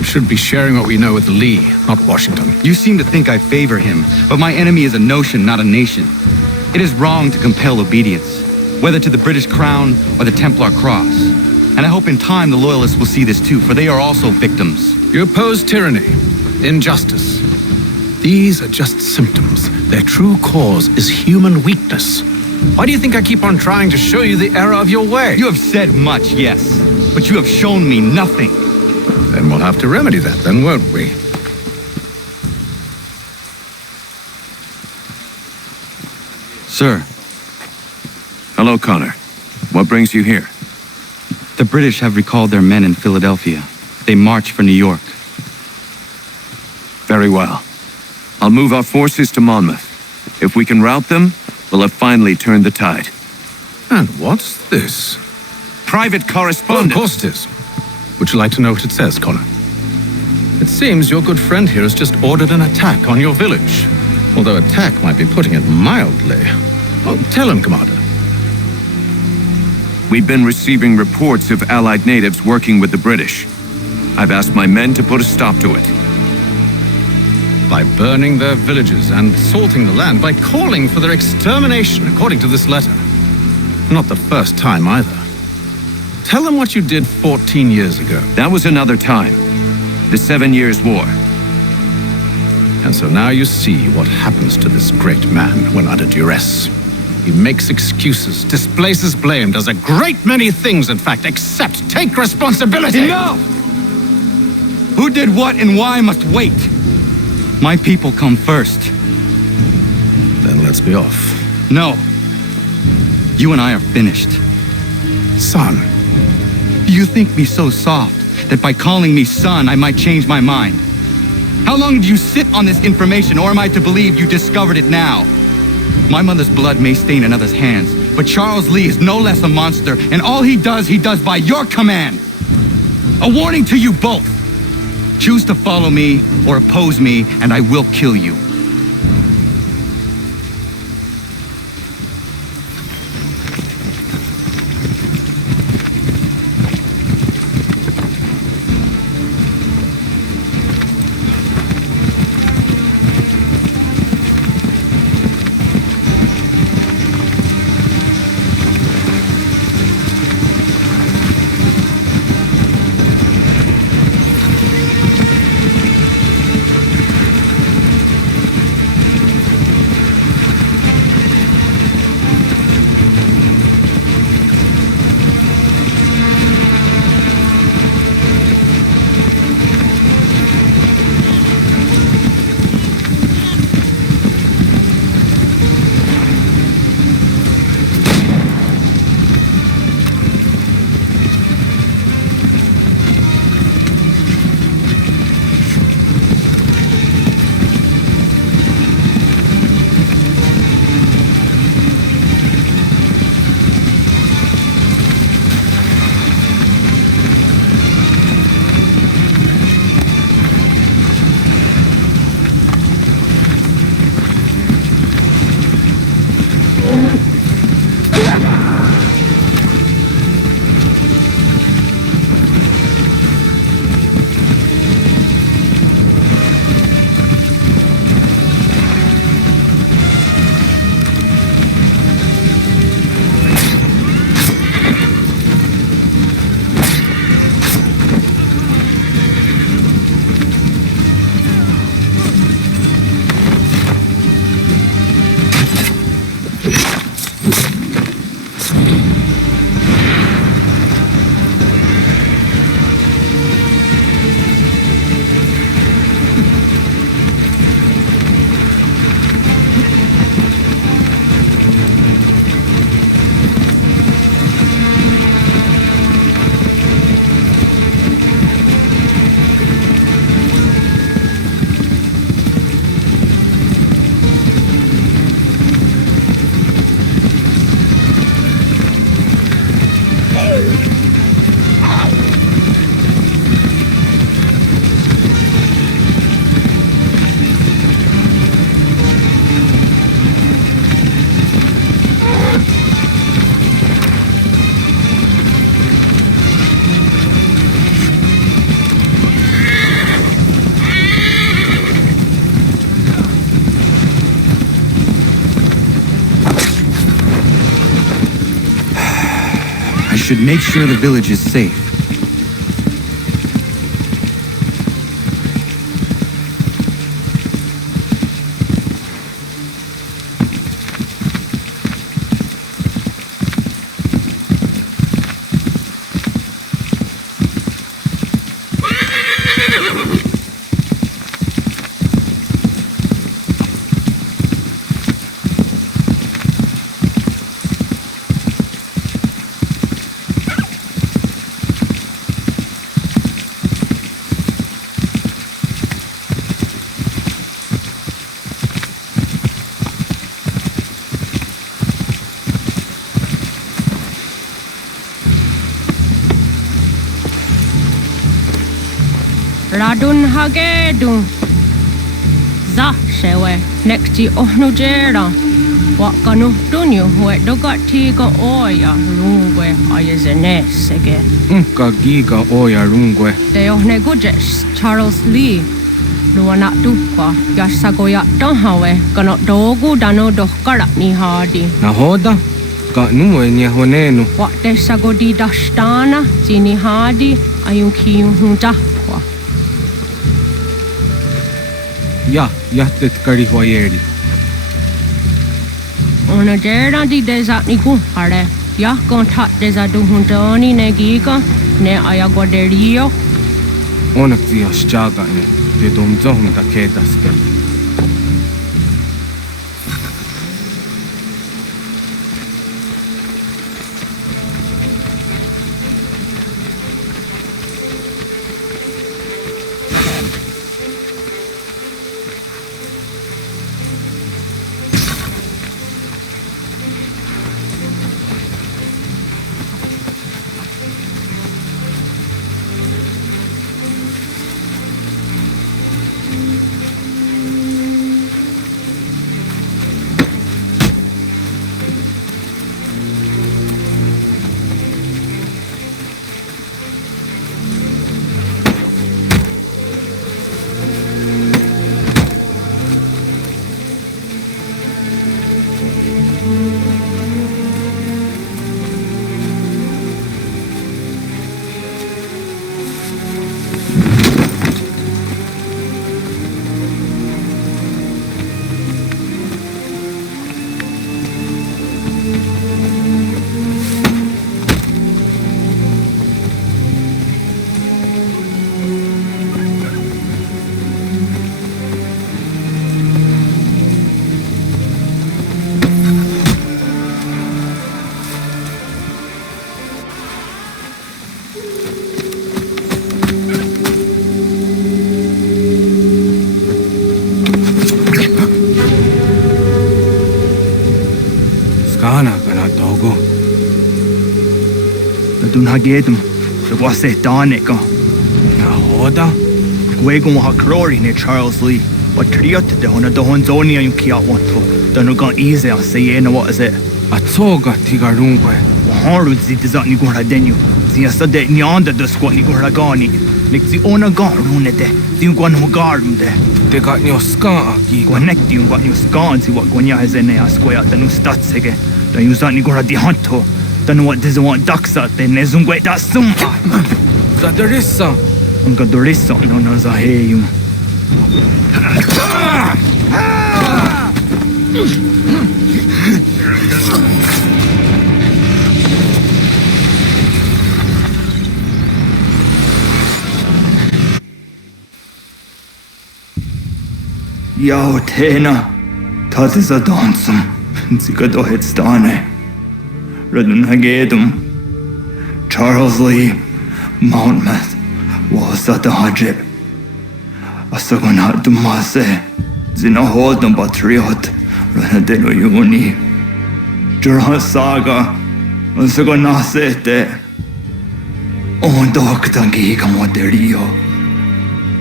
Should be sharing what we know with Lee, not Washington. You seem to think I favor him, but my enemy is a notion, not a nation. It is wrong to compel obedience, whether to the British Crown or the Templar Cross. And I hope in time the Loyalists will see this too, for they are also victims. You oppose tyranny, injustice. These are just symptoms. Their true cause is human weakness. Why do you think I keep on trying to show you the error of your way? You have said much, yes, but you have shown me nothing. Then we'll have to remedy that, then, won't we? Sir. Hello, Connor. What brings you here? The British have recalled their men in Philadelphia. They march for New York. Very well. I'll move our forces to Monmouth. If we can rout them, we'll have finally turned the tide. And what's this? Private correspondence. Of course it is. Would you like to know what it says, Connor? It seems your good friend here has just ordered an attack on your village. Although attack might be putting it mildly. Well, tell him, Commander. We've been receiving reports of Allied natives working with the British. I've asked my men to put a stop to it. By burning their villages and salting the land, by calling for their extermination, according to this letter. Not the first time either. Tell them what you did 14 years ago. That was another time. The 7 Years' War. And so now you see what happens to this great man when under duress. He makes excuses, displaces blame, does a great many things, in fact, except take responsibility. Enough! Who did what and why must wait. My people come first. Then let's be off. No. You and I are finished. Son. Do you think me so soft that by calling me son I might change my mind? How long did you sit on this information, or am I to believe you discovered it now? My mother's blood may stain another's hands, but Charles Lee is no less a monster, and all he does by your command. A warning to you both. Choose to follow me or oppose me, and I will kill you. Should make sure the village is safe. Radun hagedun. Za shewe nekti ohnujera. Wakanu dunyu we dogati go oya rungwe ayazenesege. Unka giga oya rungwe. De ohne gujes Charles Lee. Luana dukwa yasagoya donhawe kano dogu dano dohkara ni hadi. Nahoda? Ka nuwe nya honenu. Wakte sagodi dashtana zini hadi ayuki huntakwa. Ja, jättet kari hoyeri. Ona jera di deza ni hare. Ya kontat deza duhuntoni ne giga ne ayagoderio. Onak tia shaga ne. Te domzohun ta kedaste. Hagedum, the Wase Danica. Nahoda? Gwegum ha Clory near Charles Lee. What Triot the Hona the Honzonia you Kiat want to. The Nugan easy, I'll say, what is it? A toga tigarungwe. Harud zit is on Nigura Denu. The Asade Nyanda the squat Niguragani. Nick the owner garden de. The one who garden there. They got your scar, connect you got your scar, see what Gonya is in there, square the new stats again. The use on Nigura di Hunto. Don't know what doesn't want ducks out there, Nezungwe da sum. Zadarissa. Ungadorissa, no, no, Zahayum. Yao Tena, that is a dancum. Zigado Headstane. Radun Hagedum. Charles Lee, Mountmouth, was at the Hajib. Asagonat Dumase, Zinahodum Batriot, Ranadeno Yuni. Jurhan Saga, Asagonasete. On Doctangi Camoterio.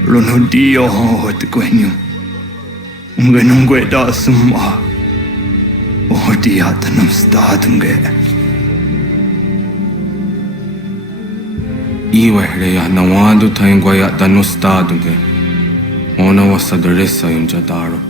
Runudio Hot Gwenum. Ungenungue da Summa. Odiatanum Statunge. Iwehreya nawadu taingwaya danustaduge. Ona wasadaresa yunjadaro.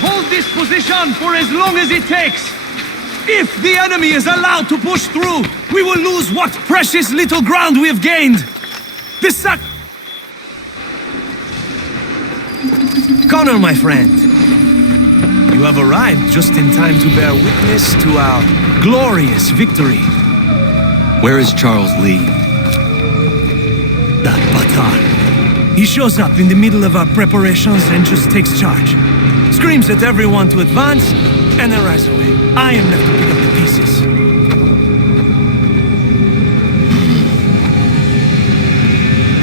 hold this position for as long as it takes. If the enemy is allowed to push through, we will lose what precious little ground we have gained. Connor, my friend, you have arrived just in time to bear witness to our glorious victory. Where is Charles Lee? That bâtard. He shows up in the middle of our preparations and just takes charge. Screams at everyone to advance, and then rides away. I am left to pick up the pieces.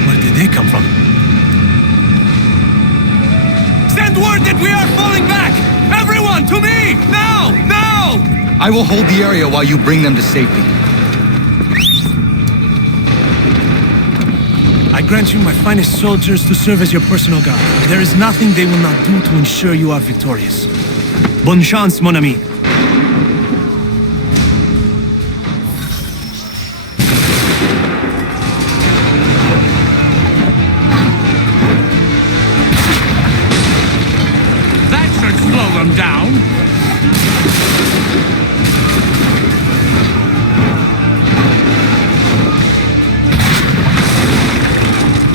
Where did they come from? Send word that we are falling back! Everyone, to me! Now! Now! I will hold the area while you bring them to safety. I grant you my finest soldiers to serve as your personal guard. There is nothing they will not do to ensure you are victorious. Bonne chance, mon ami. That should slow them down.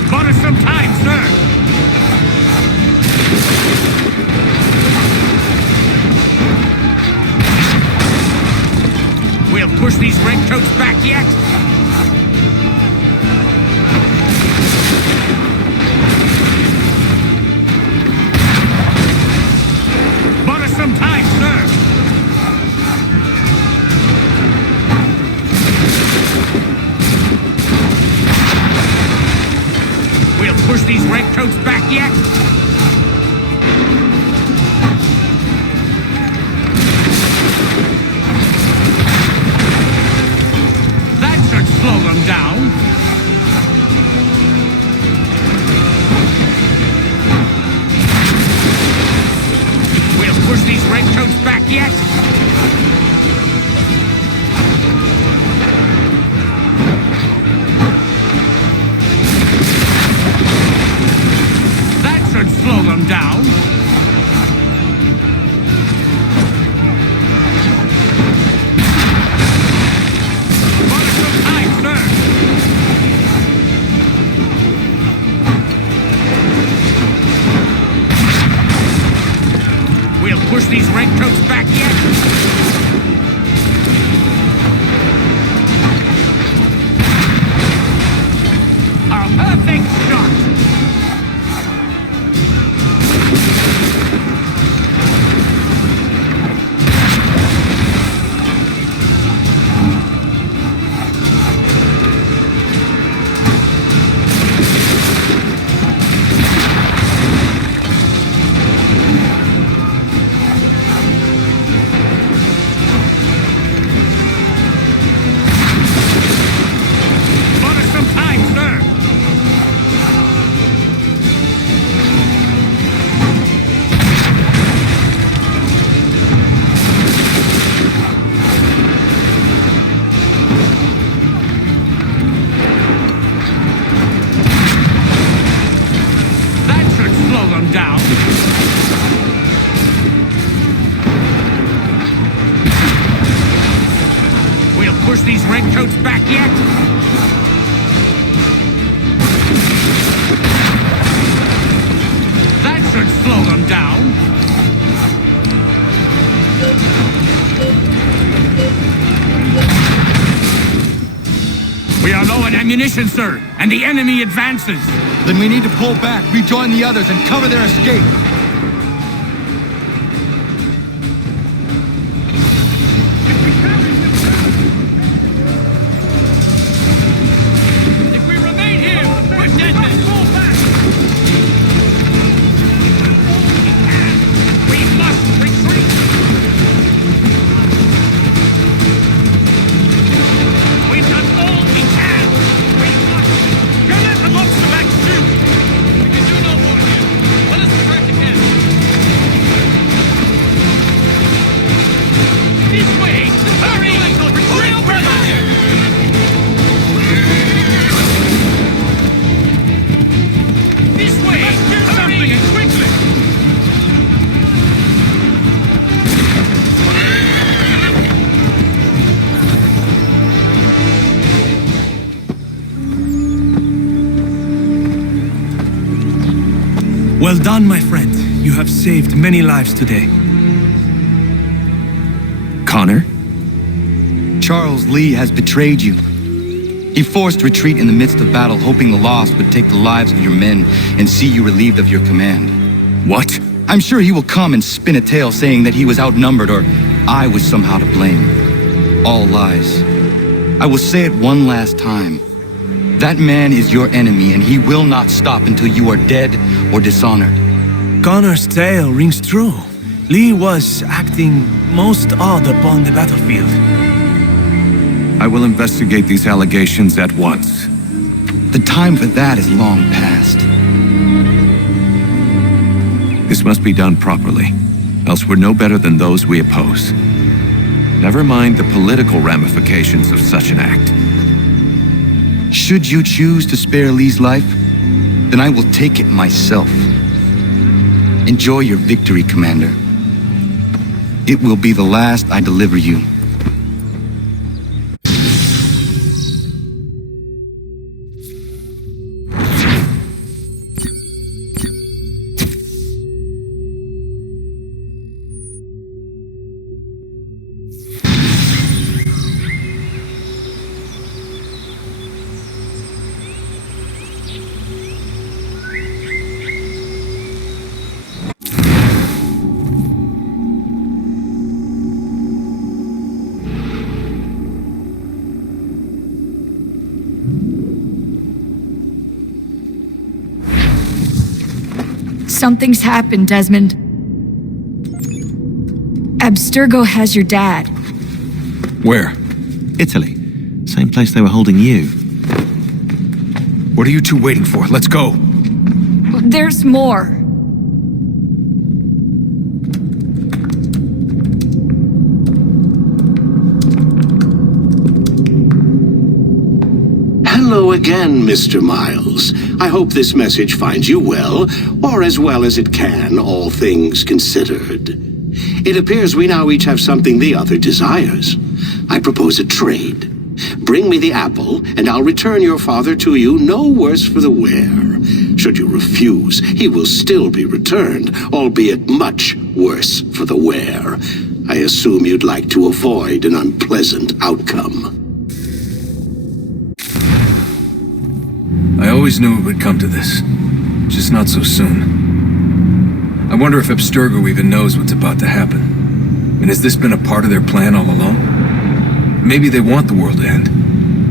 Bought us some time, sir. We'll push these redcoats back yet. Bought us some time, sir. We'll push these redcoats back yet. That should slow them down. We'll push these redcoats back yet. That should slow them down. Bought us some time, sir. We'll push these redcoats back yet. A perfect shot. Bought us some time, sir. That should slow them down. We'll push these redcoats back yet. That should slow them down. We are low on ammunition, sir, and the enemy advances. Then we need to pull back, rejoin the others, and cover their escape. If we remain here, we're dead men. Fall back. We must retreat. We've done all we can. We must. Don't let the monster back shoot. We can do no more here. Let us return to camp. Well done, my friend. You have saved many lives today. Connor? Charles Lee has betrayed you. He forced retreat in the midst of battle, hoping the loss would take the lives of your men and see you relieved of your command. What? I'm sure he will come and spin a tale saying that he was outnumbered or I was somehow to blame. All lies. I will say it one last time. That man is your enemy, and he will not stop until you are dead or dishonored. Connor's tale rings true. Lee was acting most odd upon the battlefield. I will investigate these allegations at once. The time for that is long past. This must be done properly, else we're no better than those we oppose. Never mind the political ramifications of such an act. Should you choose to spare Lee's life, then I will take it myself. Enjoy your victory, Commander. It will be the last I deliver you. Something's happened, Desmond. Abstergo has your dad. Where? Italy. Same place they were holding you. What are you two waiting for? Let's go. There's more. Hello again, Mr. Miles. I hope this message finds you well, or as well as it can, all things considered. It appears we now each have something the other desires. I propose a trade. Bring me the apple, and I'll return your father to you no worse for the wear. Should you refuse, he will still be returned, albeit much worse for the wear. I assume you'd like to avoid an unpleasant outcome. I always knew it would come to this. Just not so I wonder if Abstergo even knows what's about to happen. And has this been a part of their plan all along? Maybe they want the world to end,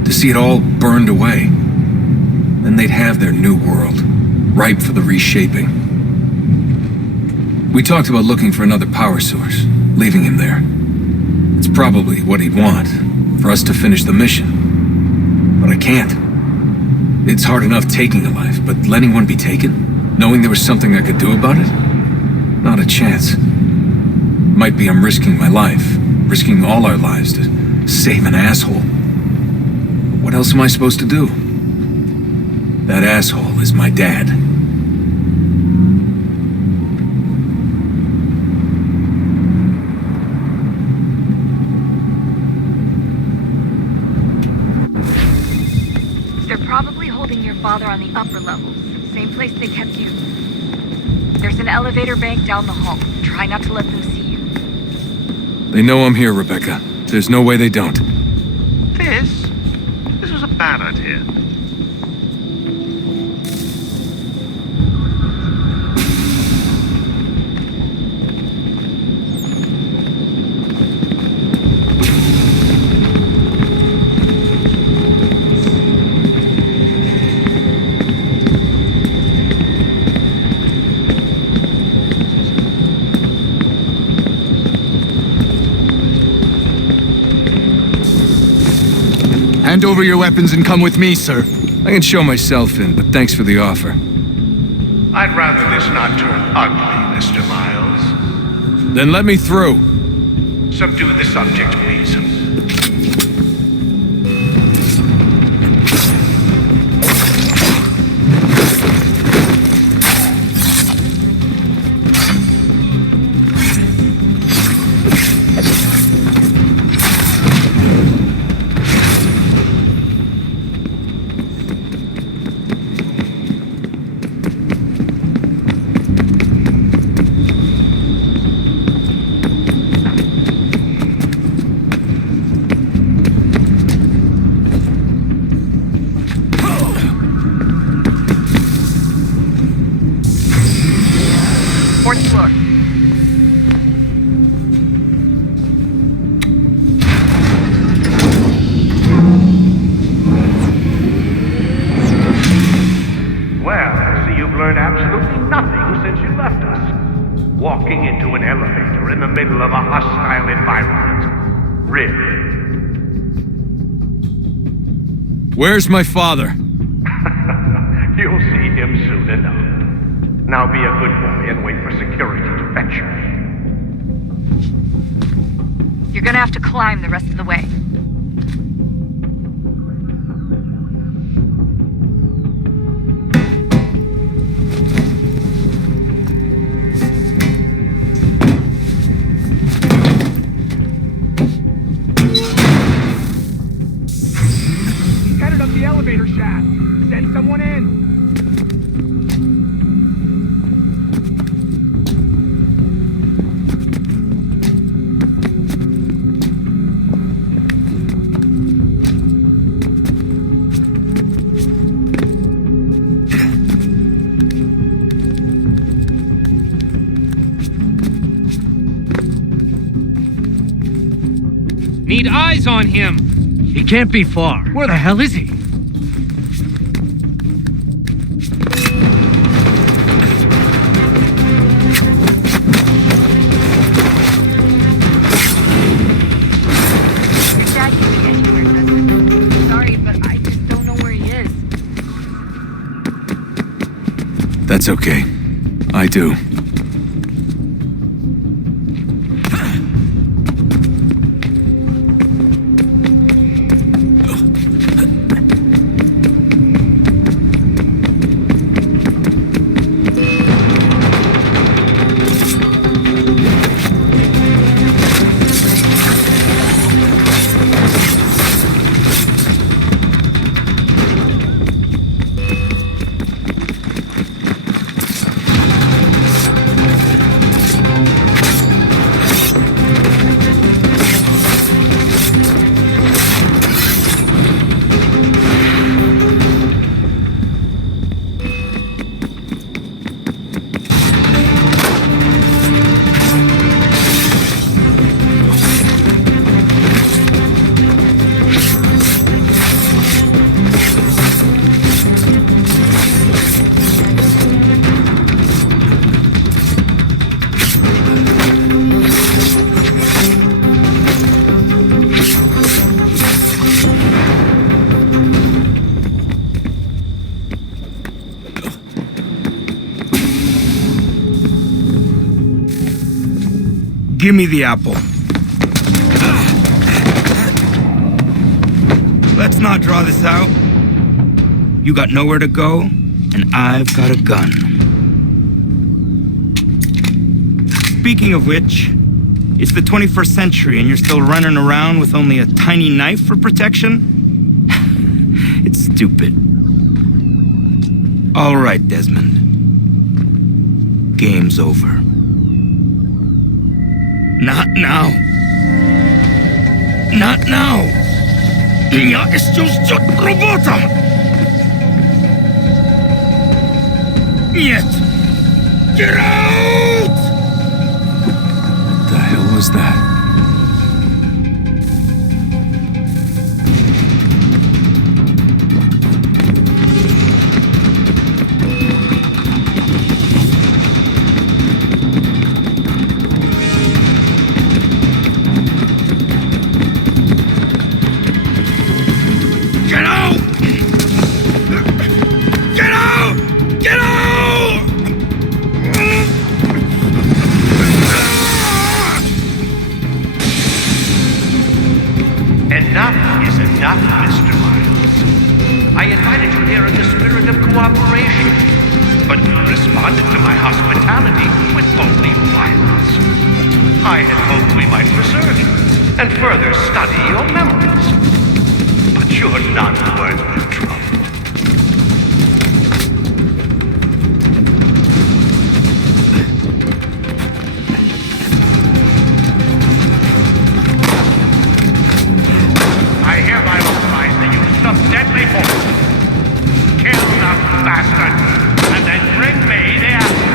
to see it all burned away. Then they'd have their new world, ripe for the reshaping. We talked about looking for another power source, leaving him there. It's probably what he'd want, for us to finish the mission. But I can't. It's hard enough taking a life, but letting one be taken? Knowing there was something I could do about it? Not a chance. Might be I'm risking my life, risking all our lives to save an asshole. But what else am I supposed to do? That asshole is my dad. They're probably holding your father on the upper levels, same place they kept you. There's an elevator bank down the hall. Try not to let them see you. They know I'm here, Rebecca. There's no way they don't. This was a ballad here. Hand over your weapons and come with me, sir. I can show myself in, but thanks for the offer. I'd rather this not turn ugly, Mr. Miles. Then let me through. Subdue the subject, please. in the middle of a hostile environment. Really. Where's my father? You'll see him soon enough. Now be a good boy and wait for security to fetch you. You're gonna have to climb the rest of the way. Headed up the elevator shaft. Send someone in. Need eyes on him. He can't be far. Where the hell is he? Your dad can be anywhere, Desmond. Sorry, but I just don't know where he is. That's okay. I do. Give me the apple. Let's not draw this out. You got nowhere to go, and I've got a gun. Speaking of which, it's the 21st century and you're still running around with only a tiny knife for protection? It's stupid. All right, Desmond. Game's over. Not now. Not now. Я еще ждет работа. Нет. Get out! What the hell was that? Enough is enough, Mr. Miles. I invited you here in the spirit of cooperation, but you responded to my hospitality with only violence. I had hoped we might preserve you and further study your memories. But you're not worth the trouble. I hereby authorize the use of deadly force. Kill the bastard, and then bring me the apple.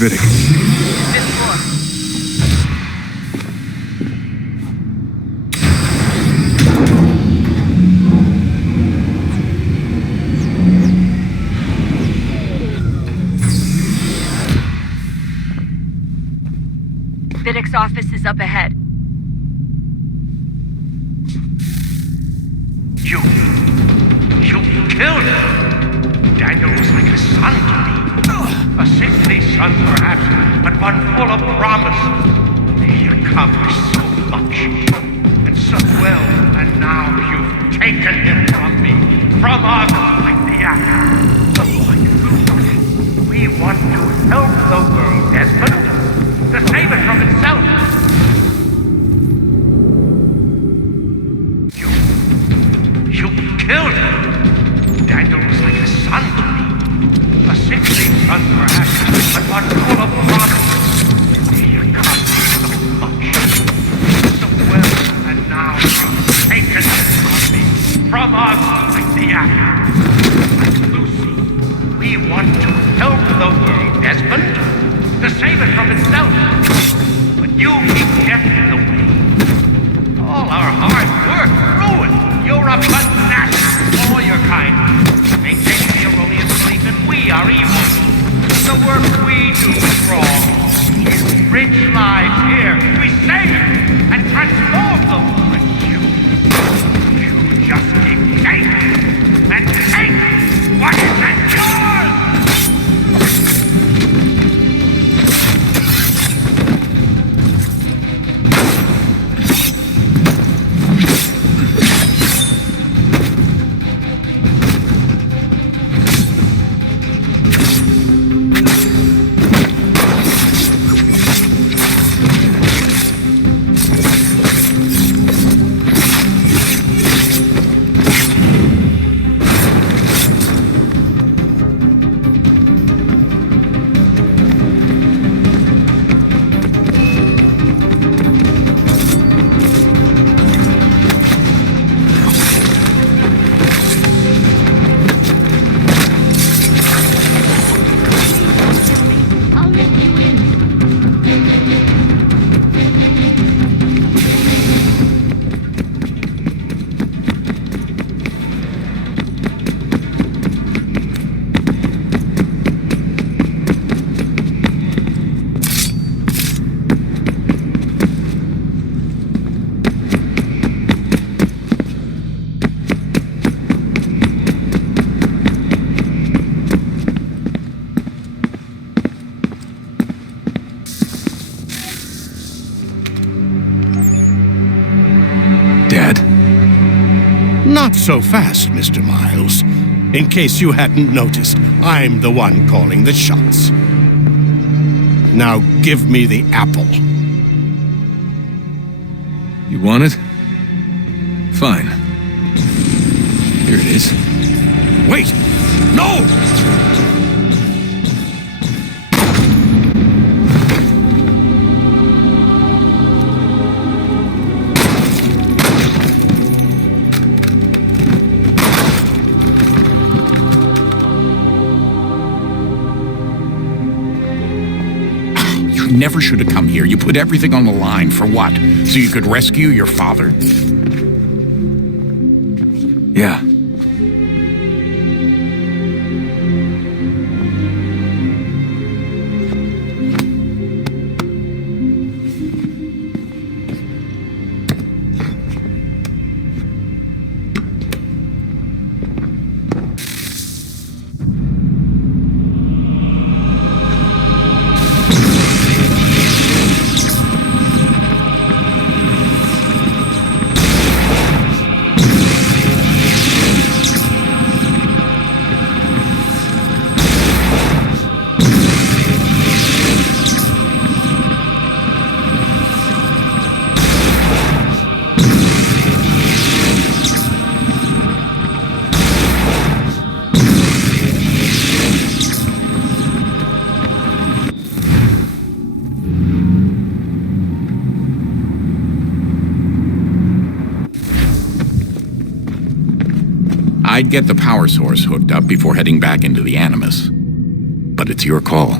Vidic? Fifth floor. Vidic's office is up ahead. You killed him! Daniel was like a son to me. A sickly son, perhaps, but one full of promise. He accomplished so much, and so well, and now you've taken him from me, from us, like the apple. We want to help the world, Desmond, to save it from itself. You killed him! Daniel was like a son to me. A sickly son, perhaps, but one full of promise. He accomplished so much. So well, and now you've taken it from me. From us, like the apple. Lucy, we want to help the world, Desmond, to save it from itself. But you keep getting in the way. All our hard work ruined. You're a fanatic, all your kind, maintaining the erroneous belief that we are evil. The work we do is wrong. Enrich lives here, we save and transform them. But you just keep taking and take what isn't yours! Not so fast, Mr. Miles. In case you hadn't noticed, I'm the one calling the shots. Now give me the apple. You want it? Fine. Here it is. Wait! No! Never should have come here. You put everything on the line. For what? So you could rescue your father? Yeah. I'd get the power source hooked up before heading back into the Animus. But it's your call.